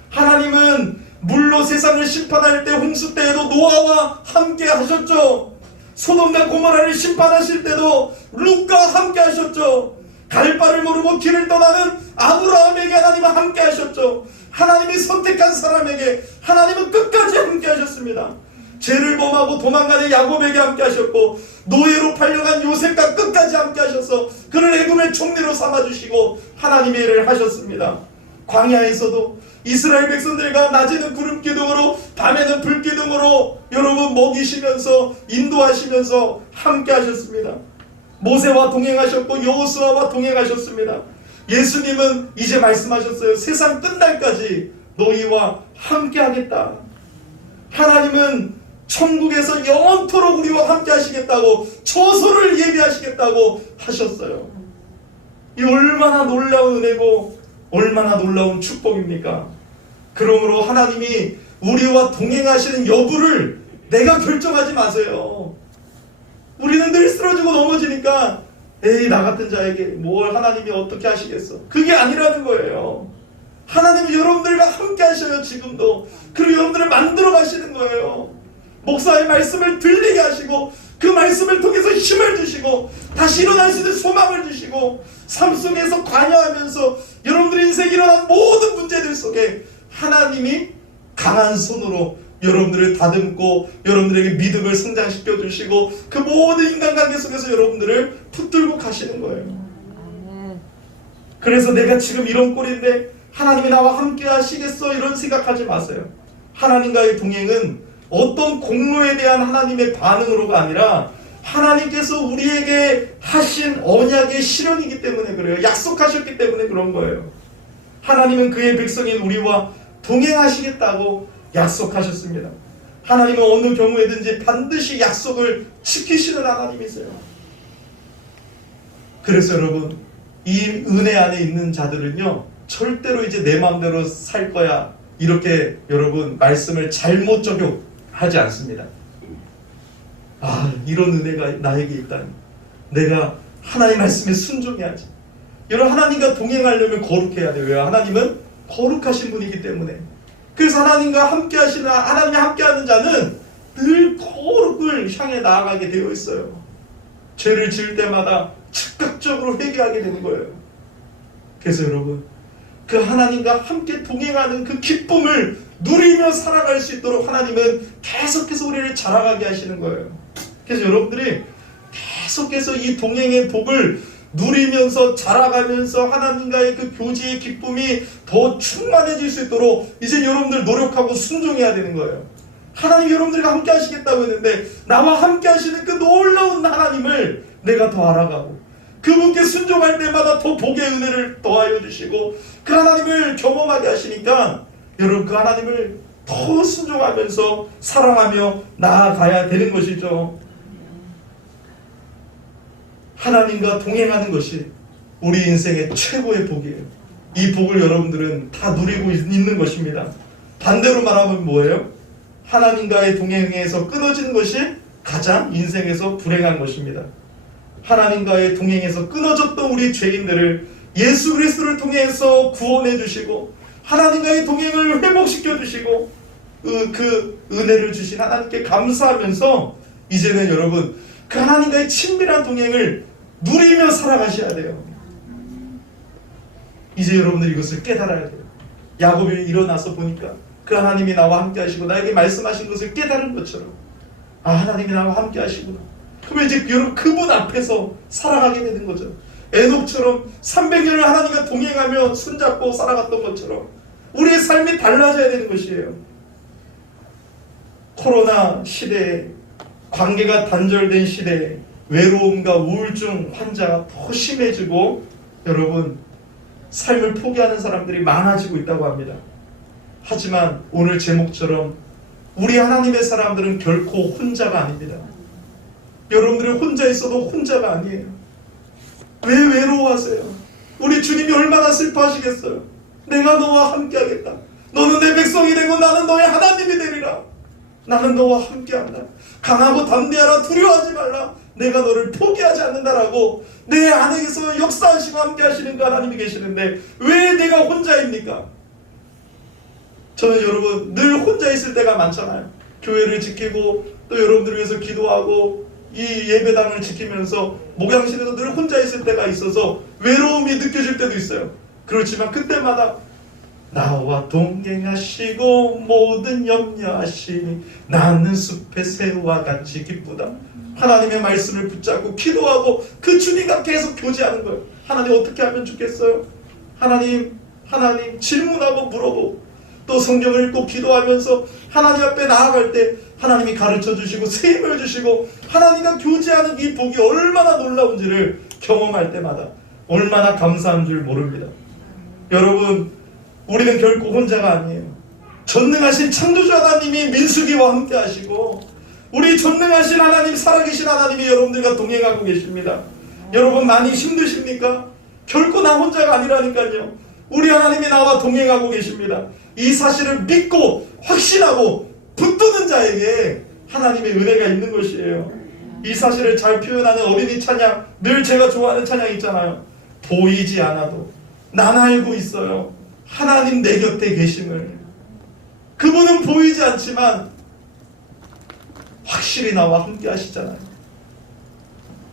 하나님은 물로 세상을 심판할 때, 홍수 때에도 노아와 함께 하셨죠. 소돔과 고모라를 심판하실 때도 룻과 함께 하셨죠. 갈 바를 모르고 길을 떠나는 아브라함에게 하나님은 함께 하셨죠. 하나님이 선택한 사람에게 하나님은 끝까지 함께 하셨습니다. 죄를 범하고 도망가는 야곱에게 함께 하셨고, 노예로 팔려간 요셉과 끝까지 함께 하셔서 그를 애굽의 총리로 삼아주시고 하나님의 일을 하셨습니다. 광야에서도 이스라엘 백성들과 낮에는 구름 기둥으로 밤에는 불 기둥으로 여러분 먹이시면서 인도하시면서 함께 하셨습니다. 모세와 동행하셨고 여호수아와 동행하셨습니다. 예수님은 이제 말씀하셨어요. 세상 끝날까지 너희와 함께 하겠다. 하나님은 천국에서 영원토록 우리와 함께 하시겠다고, 처소를 예비하시겠다고 하셨어요. 이 얼마나 놀라운 은혜고 얼마나 놀라운 축복입니까? 그러므로 하나님이 우리와 동행하시는 여부를 내가 결정하지 마세요. 우리는 늘 쓰러지고 넘어지니까 에이, 나 같은 자에게 뭘 하나님이 어떻게 하시겠어? 그게 아니라는 거예요. 하나님이 여러분들과 함께 하셔요. 지금도. 그리고 여러분들을 만들어 가시는 거예요. 목사의 말씀을 들리게 하시고 그 말씀을 통해서 힘을 주시고 다시 일어날 수 있는 소망을 주시고 삶 속에서 관여하면서 여러분들의 인생에 일어난 모든 문제들 속에 하나님이 강한 손으로 여러분들을 다듬고 여러분들에게 믿음을 성장시켜 주시고 그 모든 인간관계 속에서 여러분들을 붙들고 가시는 거예요. 그래서 내가 지금 이런 꼴인데 하나님이 나와 함께 하시겠어? 이런 생각하지 마세요. 하나님과의 동행은 어떤 공로에 대한 하나님의 반응으로가 아니라 하나님께서 우리에게 하신 언약의 실현이기 때문에 그래요. 약속하셨기 때문에 그런 거예요. 하나님은 그의 백성인 우리와 동행하시겠다고 약속하셨습니다. 하나님은 어느 경우에든지 반드시 약속을 지키시는 하나님이세요. 그래서 여러분, 이 은혜 안에 있는 자들은요, 절대로 이제 내 마음대로 살 거야 이렇게 여러분 말씀을 잘못 적용하지 않습니다. 아, 이런 은혜가 나에게 있다니, 내가 하나님 말씀에 순종해야지. 여러분, 하나님과 동행하려면 거룩해야 돼요. 왜? 하나님은 거룩하신 분이기 때문에. 그래서 하나님과 함께 하시는, 하나님이 함께하는 자는 늘 거룩을 향해 나아가게 되어 있어요. 죄를 지을 때마다 즉각적으로 회개하게 되는 거예요. 그래서 여러분, 그 하나님과 함께 동행하는 그 기쁨을 누리며 살아갈 수 있도록 하나님은 계속해서 우리를 자라가게 하시는 거예요. 그래서 여러분들이 계속해서 이 동행의 복을 누리면서 자라가면서 하나님과의 그 교제의 기쁨이 더 충만해질 수 있도록 이제 여러분들 노력하고 순종해야 되는 거예요. 하나님 여러분들과 함께 하시겠다고 했는데 나와 함께 하시는 그 놀라운 하나님을 내가 더 알아가고 그분께 순종할 때마다 더 복의 은혜를 더하여 주시고 그 하나님을 경험하게 하시니까 여러분 그 하나님을 더 순종하면서 사랑하며 나아가야 되는 것이죠. 하나님과 동행하는 것이 우리 인생의 최고의 복이에요. 이 복을 여러분들은 다 누리고 있는 것입니다. 반대로 말하면 뭐예요? 하나님과의 동행에서 끊어지는 것이 가장 인생에서 불행한 것입니다. 하나님과의 동행에서 끊어졌던 우리 죄인들을 예수 그리스도를 통해서 구원해 주시고 하나님과의 동행을 회복시켜 주시고 그 은혜를 주신 하나님께 감사하면서 이제는 여러분 그 하나님과의 친밀한 동행을 누리며 살아가셔야 돼요. 이제 여러분들이 이것을 깨달아야 돼요. 야곱이 일어나서 보니까 그 하나님이 나와 함께 하시고 나에게 말씀하신 것을 깨달은 것처럼 아, 하나님이 나와 함께 하시구나. 그러면 이제 여러분 그분 앞에서 살아가게 되는 거죠. 에녹처럼 300년을 하나님과 동행하며 손잡고 살아갔던 것처럼 우리의 삶이 달라져야 되는 것이에요. 코로나 시대에 관계가 단절된 시대에 외로움과 우울증 환자가 더 심해지고 여러분 삶을 포기하는 사람들이 많아지고 있다고 합니다. 하지만 오늘 제목처럼 우리 하나님의 사람들은 결코 혼자가 아닙니다. 여러분들이 혼자 있어도 혼자가 아니에요. 왜 외로워하세요? 우리 주님이 얼마나 슬퍼하시겠어요? 내가 너와 함께하겠다. 너는 내 백성이 되고 나는 너의 하나님이 되리라. 나는 너와 함께한다. 강하고 담대하라. 두려워하지 말라. 내가 너를 포기하지 않는다라고 내 안에서 역사하시고 함께하시는 그 하나님이 계시는데 왜 내가 혼자입니까? 저는 여러분 늘 혼자 있을 때가 많잖아요. 교회를 지키고 또 여러분들을 위해서 기도하고 이 예배당을 지키면서 목양실에서 늘 혼자 있을 때가 있어서 외로움이 느껴질 때도 있어요. 그렇지만 그때마다 나와 동행하시고 모든 염려하시니 나는 숲의 새와 같이 기쁘다. 하나님의 말씀을 붙잡고 기도하고 그 주님과 계속 교제하는 거예요. 하나님 어떻게 하면 좋겠어요? 하나님 질문하고 물어보고 또 성경을 읽고 기도하면서 하나님 앞에 나아갈 때 하나님이 가르쳐 주시고 새 힘을 주시고 하나님과 교제하는 이 복이 얼마나 놀라운지를 경험할 때마다 얼마나 감사한 줄 모릅니다. 여러분, 우리는 결코 혼자가 아니에요. 전능하신 창조주 하나님이 민수기와 함께 하시고 우리 전능하신 하나님, 살아계신 하나님이 여러분들과 동행하고 계십니다. 여러분, 많이 힘드십니까? 결코 나 혼자가 아니라니까요. 우리 하나님이 나와 동행하고 계십니다. 이 사실을 믿고 확신하고 붙드는 자에게 하나님의 은혜가 있는 것이에요. 이 사실을 잘 표현하는 어린이 찬양, 늘 제가 좋아하는 찬양 있잖아요. 보이지 않아도 난 알고 있어요. 하나님 내 곁에 계심을. 그분은 보이지 않지만 확실히 나와 함께 하시잖아요.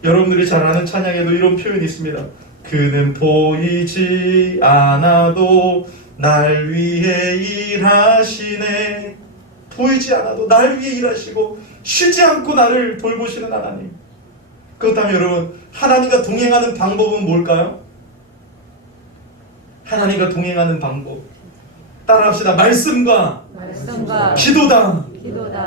여러분들이 잘 아는 찬양에도 이런 표현이 있습니다. 그는 보이지 않아도 날 위해 일하시네. 보이지 않아도 날 위해 일하시고 쉬지 않고 나를 돌보시는 하나님. 그렇다면 여러분, 하나님과 동행하는 방법은 뭘까요? 하나님과 동행하는 방법, 따라합시다. 말씀과 기도다.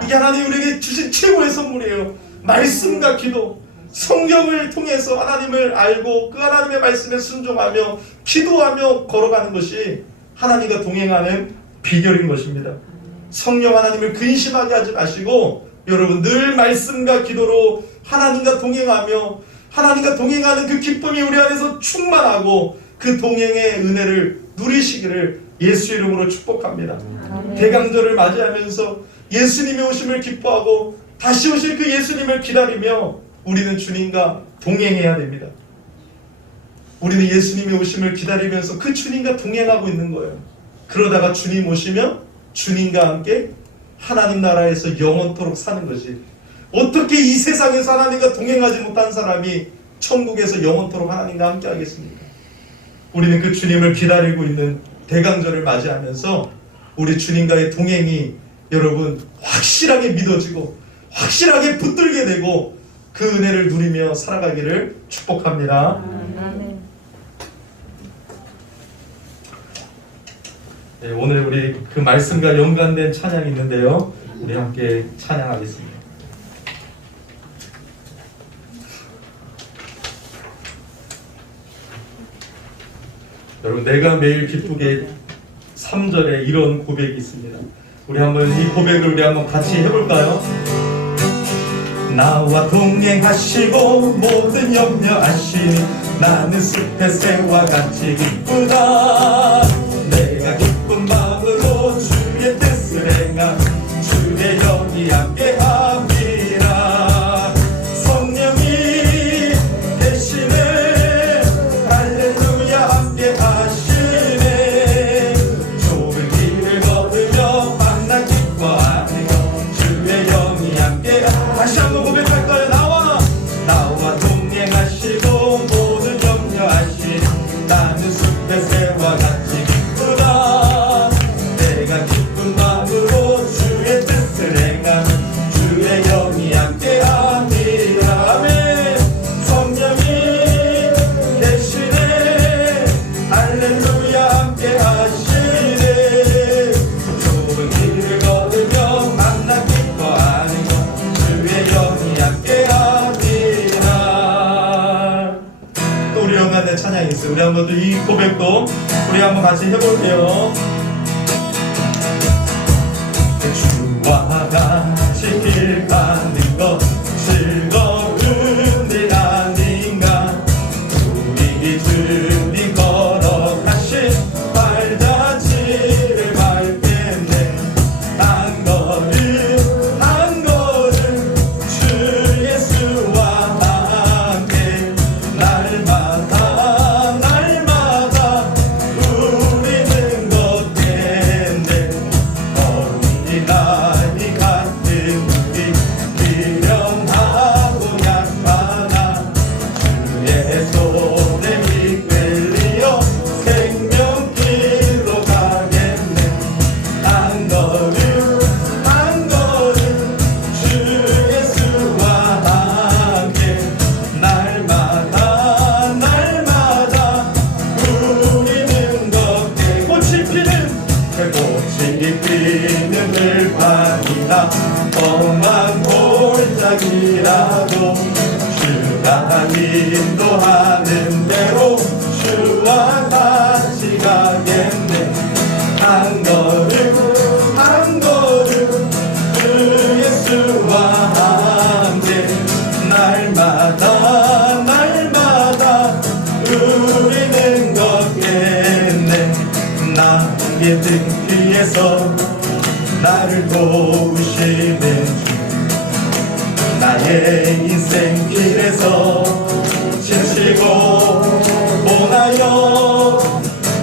이게 하나님 우리에게 주신 최고의 선물이에요. 말씀과 기도. 성경을 통해서 하나님을 알고 그 하나님의 말씀에 순종하며 기도하며 걸어가는 것이 하나님과 동행하는 비결인 것입니다. 성령 하나님을 근심하게 하지 마시고 여러분, 늘 말씀과 기도로 하나님과 동행하며 하나님과 동행하는 그 기쁨이 우리 안에서 충만하고 그 동행의 은혜를 누리시기를 예수 이름으로 축복합니다. 대강절을 맞이하면서 예수님의 오심을 기뻐하고 다시 오실 그 예수님을 기다리며 우리는 주님과 동행해야 됩니다. 우리는 예수님의 오심을 기다리면서 그 주님과 동행하고 있는 거예요. 그러다가 주님 오시면 주님과 함께 하나님 나라에서 영원토록 사는 것이, 어떻게 이 세상에서 하나님과 동행하지 못한 사람이 천국에서 영원토록 하나님과 함께 하겠습니까? 우리는 그 주님을 기다리고 있는 대강절을 맞이하면서 우리 주님과의 동행이 여러분 확실하게 믿어지고 확실하게 붙들게 되고 그 은혜를 누리며 살아가기를 축복합니다. 네, 오늘 우리 그 말씀과 연관된 찬양이 있는데요, 우리 함께 찬양하겠습니다. 여러분, 내가 매일 기쁘게 3절에 이런 고백이 있습니다. 우리 한번 이 고백을 우리 한번 같이 해볼까요? 나와 동행하시고 모든 염려하시니 나는 숲의 새와 같이 기쁘다. 내가 기쁜 마음으로 주의 뜻을 행하 주의 영이 함께함이라. 성령이 계시네 할렐루야 함께하시네. 좁은 길을 걸으며 만나 기뻐하며 주의 영이 함께. 다시 한번 고백할까요? 나와 동행하시고 모든 염려하시니 나는 숲의 새와 같이 기쁘다. 내가 기쁜 마음으로 주의 뜻을 행하면 주의 영이 함께함이라. 아멘. 성령이 계시네 할렐루야 함께하시네. 좁은 길을 걸으며 만나 기뻐하는 것 주의 영이 함께함이라. 또 우리 연관된 찬양이 있어요. 우리 한번 또 이 고백도 우리 한번 같이 해볼게요. 주와 같이 길 가는 것 즐거운 일 아닌가. 우리 주님 걸어가신 발자취를 밟겠네. 한 걸음 한 걸음 주 예수와 함께 날마다 우리는 것 험한 골짜기라도 주가 인도하는 대로 주와 같이 가겠네. 한 걸음 한 걸음 주 예수와 함께 날마다 날마다 우리는 걷겠네. 나의 등 뒤에서 나를 도우시는 주, 나의 인생길에서 지시고 보나요.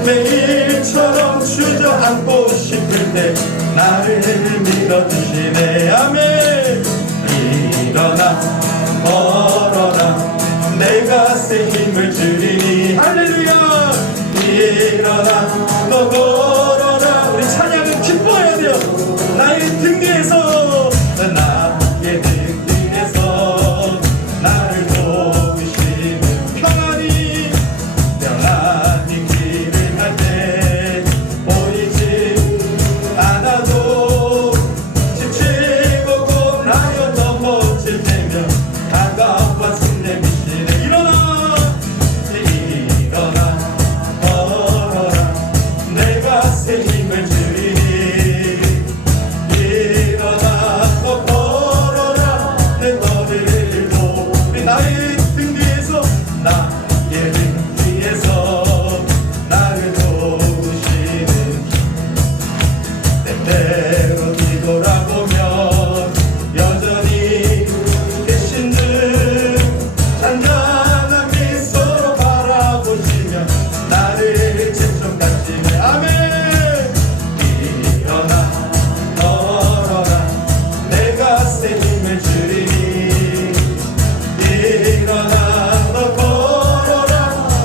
매일처럼 주저앉고 싶을 때 나를 밀어주시네. 아멘. 일어나 걸어라 내가 새 힘을 주리니. 할렐루야. 일어나 너 걸어라. 우리 찬양은 기뻐해야 돼요. 나의 등 뒤에서 나의 등 뒤에서 나를 도우시는 평안히 길을 갈 때 보이지 않아도 지치고 고나여 넘어질 때면 가까워 손 내미시네. 일어나 일어나 걸어라 내가 새 힘을 주리니. 일어나 너 걸어라 내 너를 도. 우리 나의 등 뒤에서 나의 등 뒤에서 나를 도우시는 때때로 뒤돌아보면 여전히 계신 듯 잔잔한 미소로 바라보시면 나를 채점하시네. 아멘. 일어나 걸어라 내가 새 힘을 주리니. 일어나 너 걸어라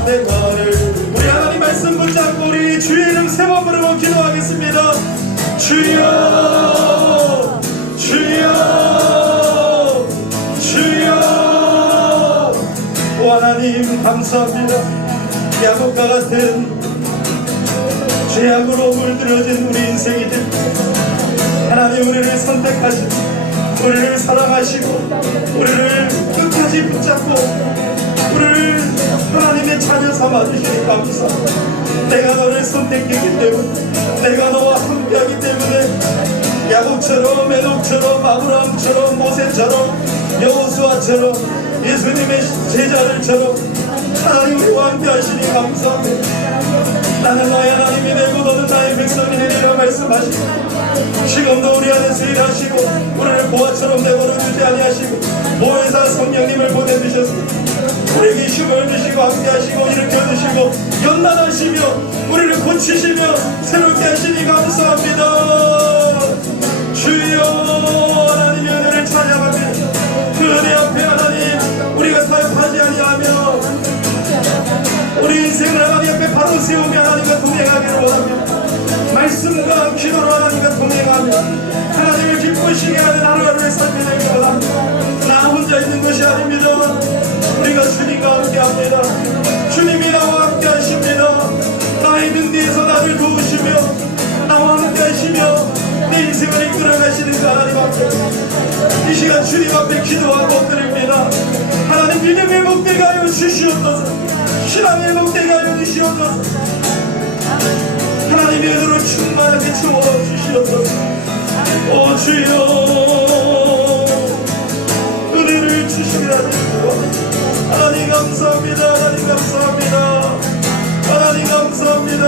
내 걸을. 우리 하나님 말씀 붙잡고 우리 주의 이름 세 번 부르고 기도하겠습니다. 주여 주여 주여. 오 하나님 감사합니다. 야곱과 같은 죄악으로 물들어진 우리 인생이들 하나님 우리를 선택하시고 우리를 사랑하시고 우리를 끝까지 붙잡고 우리를 하나님의 자녀 삼아주시니 감사합니다. 내가 너를 선택했기 때문에 내가 너와 함께하기 때문에 야곱처럼 에녹처럼 아브라함처럼 모세처럼 여호수아처럼 예수님의 제자들처럼 하나님 우리와 함께하시니 감사합니다. 나는 너의 하나님이 되고 너는 나의 백성이 되리라 말씀하시고 지금도 우리 안에서 일하시고 우리를 보화처럼 내버려두지 아니하시고 보혜사 성령님을 보내주셔서 우리에게 힘을 주시고 함께하시고 일으켜주시고 연단하시며 우리를 고치시며 새롭게 하시니 감사합니다. 주여 하나님의 은혜를 찬양합니다. 그 은혜 앞에 하나님 우리가 타협하지 아니하며 우리 인생을 하나님 앞에 바로 세우며 하나님과 동행하기를 원합니다. 말씀과 기도로 하나님과 동행하며 하나님을 기쁘시게 하는 하루하루의 삶이 되기를 원합니다. 나 혼자 있는 것이 아닙니다. 우리가 주님과 함께합니다. 주님이 나와 함께하십니다. 나의 등 뒤에서 나를 도우시며 나와 함께하시며 내 인생을 이끌어가시는 그 하나님 앞에 이 시간 주님 앞에 기도하고 엎드립니다. 하나님 믿음의 복되게 하여 주시옵소서. 신앙의 복되게 하여 주시옵소서. 하나님의 은혜로 충만하게 채워주시옵소서. 오 주여 은혜를 주시리라. 하나님 감사합니다. 하나님 감사합니다. 하나님 감사합니다.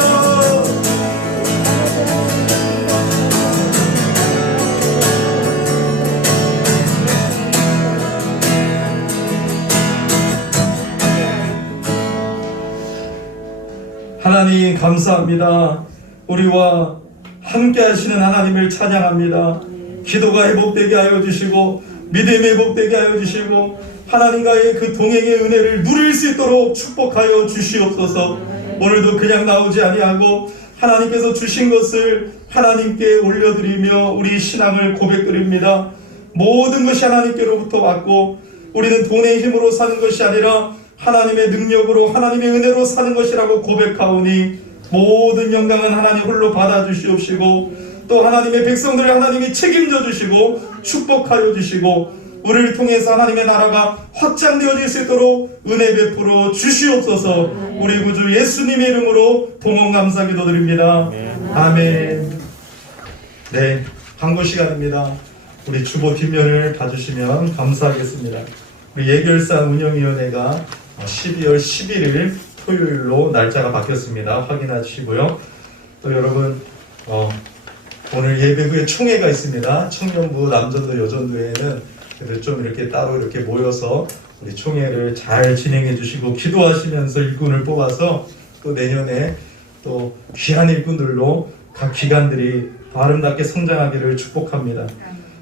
하나님 감사합니다. 우리와 함께 하시는 하나님을 찬양합니다. 기도가 회복되게 하여 주시고 믿음이 회복되게 하여 주시고 하나님과의 그 동행의 은혜를 누릴 수 있도록 축복하여 주시옵소서. 오늘도 그냥 나오지 아니하고 하나님께서 주신 것을 하나님께 올려드리며 우리 신앙을 고백드립니다. 모든 것이 하나님께로부터 왔고 우리는 돈의 힘으로 사는 것이 아니라 하나님의 능력으로 하나님의 은혜로 사는 것이라고 고백하오니 모든 영광은 하나님 홀로 받아주시옵시고 또 하나님의 백성들을 하나님이 책임져 주시고 축복하여 주시고 우리를 통해서 하나님의 나라가 확장되어질 수 있도록 은혜 베풀어 주시옵소서. 우리 구주 예수님의 이름으로 동원 감사 기도드립니다. 아멘. 네, 광고 시간입니다. 우리 주보 뒷면을 봐주시면 감사하겠습니다. 우리 예결산 운영위원회가 12월 11일 토요일로 날짜가 바뀌었습니다. 확인하시고요. 또 여러분 오늘 예배 후에 총회가 있습니다. 청년부, 남전도, 여전도에는 그래서 좀 이렇게 따로 이렇게 모여서 우리 총회를 잘 진행해 주시고 기도하시면서 일꾼을 뽑아서 또 내년에 또 귀한 일꾼들로 각 기관들이 아름답게 성장하기를 축복합니다.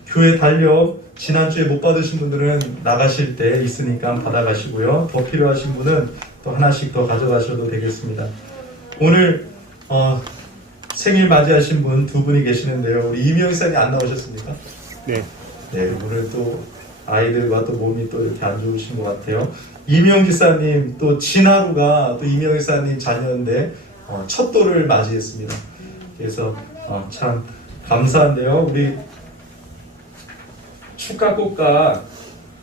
교회 달력 지난주에 못 받으신 분들은 나가실 때 있으니까 받아가시고요. 더 필요하신 분은 또 하나씩 더 가져가셔도 되겠습니다. 오늘 생일 맞이하신 분 두 분이 계시는데요. 우리 이명희 사님 안 나오셨습니까? 네. 네, 오늘 또 아이들과 또 몸이 또 이렇게 안 좋으신 것 같아요. 이명 기사님 또 진하루가 또 이명 기사님 자녀인데 첫 돌을 맞이했습니다. 그래서 참 감사한데요. 우리 축가꽃가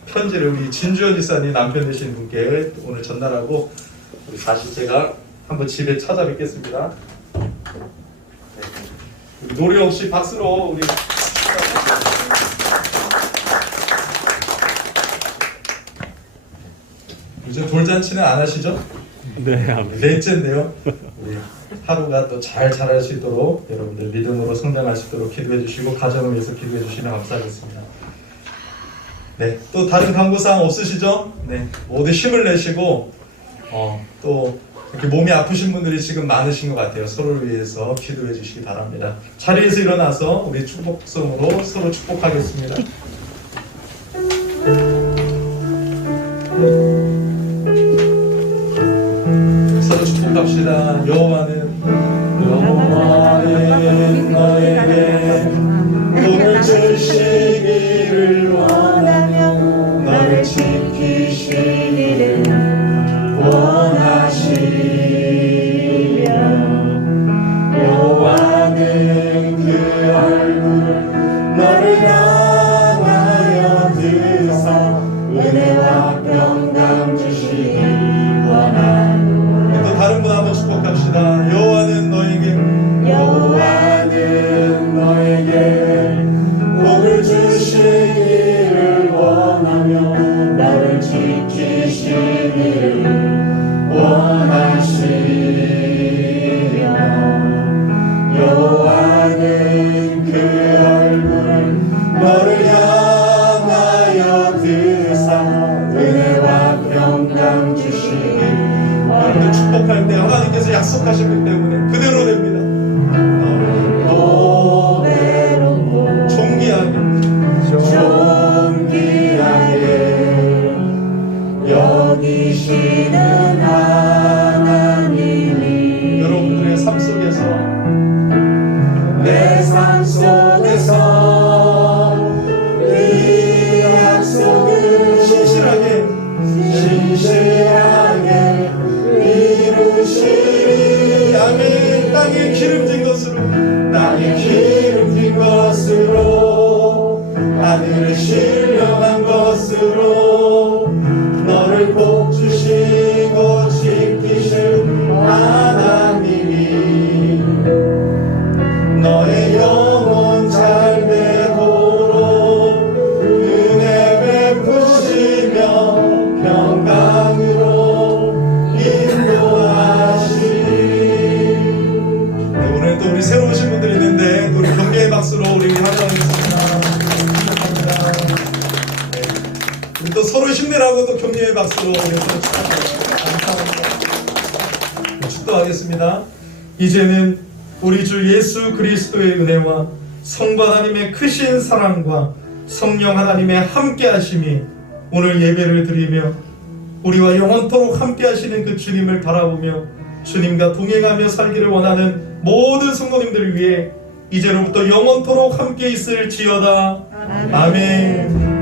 편지를 우리 진주현 기사님 남편 되시는 분께 오늘 전달하고 우리 다시 제가 한번 집에 찾아뵙겠습니다. 네. 노래 없이 박수로 우리 이제 돌잔치는 안 하시죠? 네, 아멘. 넷째인데요. 우리 하루가 또 잘 자랄 수 있도록 여러분들 믿음으로 성장할 수 있도록 기도해 주시고 가정을 위해서 기도해 주시면 감사하겠습니다. 네, 또 다른 강구사항 없으시죠? 네, 모두 힘을 내시고 또 이렇게 몸이 아프신 분들이 지금 많으신 것 같아요. 서로를 위해서 기도해 주시기 바랍니다. 자리에서 일어나서 우리 축복성으로 서로 축복하겠습니다. 서로 축복합시다. 여호와는 너에게 복을 주시기를 원하며 너를 지키시기를 원하시며 여호와는 그 얼굴 너를 향하여 드사 은혜와 평강 주시기 원하노라. 또 다른 분 한번 축복합시다. 여호와는 너에게 복을 주시기를 원하며 나를 지키시기를 원하시며 여호와는 그 얼굴 너를 향하여 드사 은혜와 평강 주시기. 여러분들 축복할 때 하나님께서 약속하셨기 때문에 그대로 됩니다. 존귀하게 여기시는 하나님이 여러분들의 삶 속에서 내 삶 속에서 이 약속을 신실하게 이루시리. 아멘. 땅에 기름진 것으로 하늘에 신령한 것으로 너를 복 주시고 지키실 하나님이 너의 영혼 잘 되도록 은혜 베푸시며 평강으로 인도하시리. 네, 오늘 또 우리 새로 오신 분들이 있는데 우리 경배의 박수로 우리 환영하겠습니다. 네, 우리 또 서로 힘내라고 또 격려의 박수로 축도하겠습니다. 이제는 우리 주 예수 그리스도의 은혜와 성부 하나님의 크신 사랑과 성령 하나님의 함께하심이 오늘 예배를 드리며 우리와 영원토록 함께하시는 그 주님을 바라보며 주님과 동행하며 살기를 원하는 모든 성도님들을 위해 이제로부터 영원토록 함께 있을지어다. 아멘.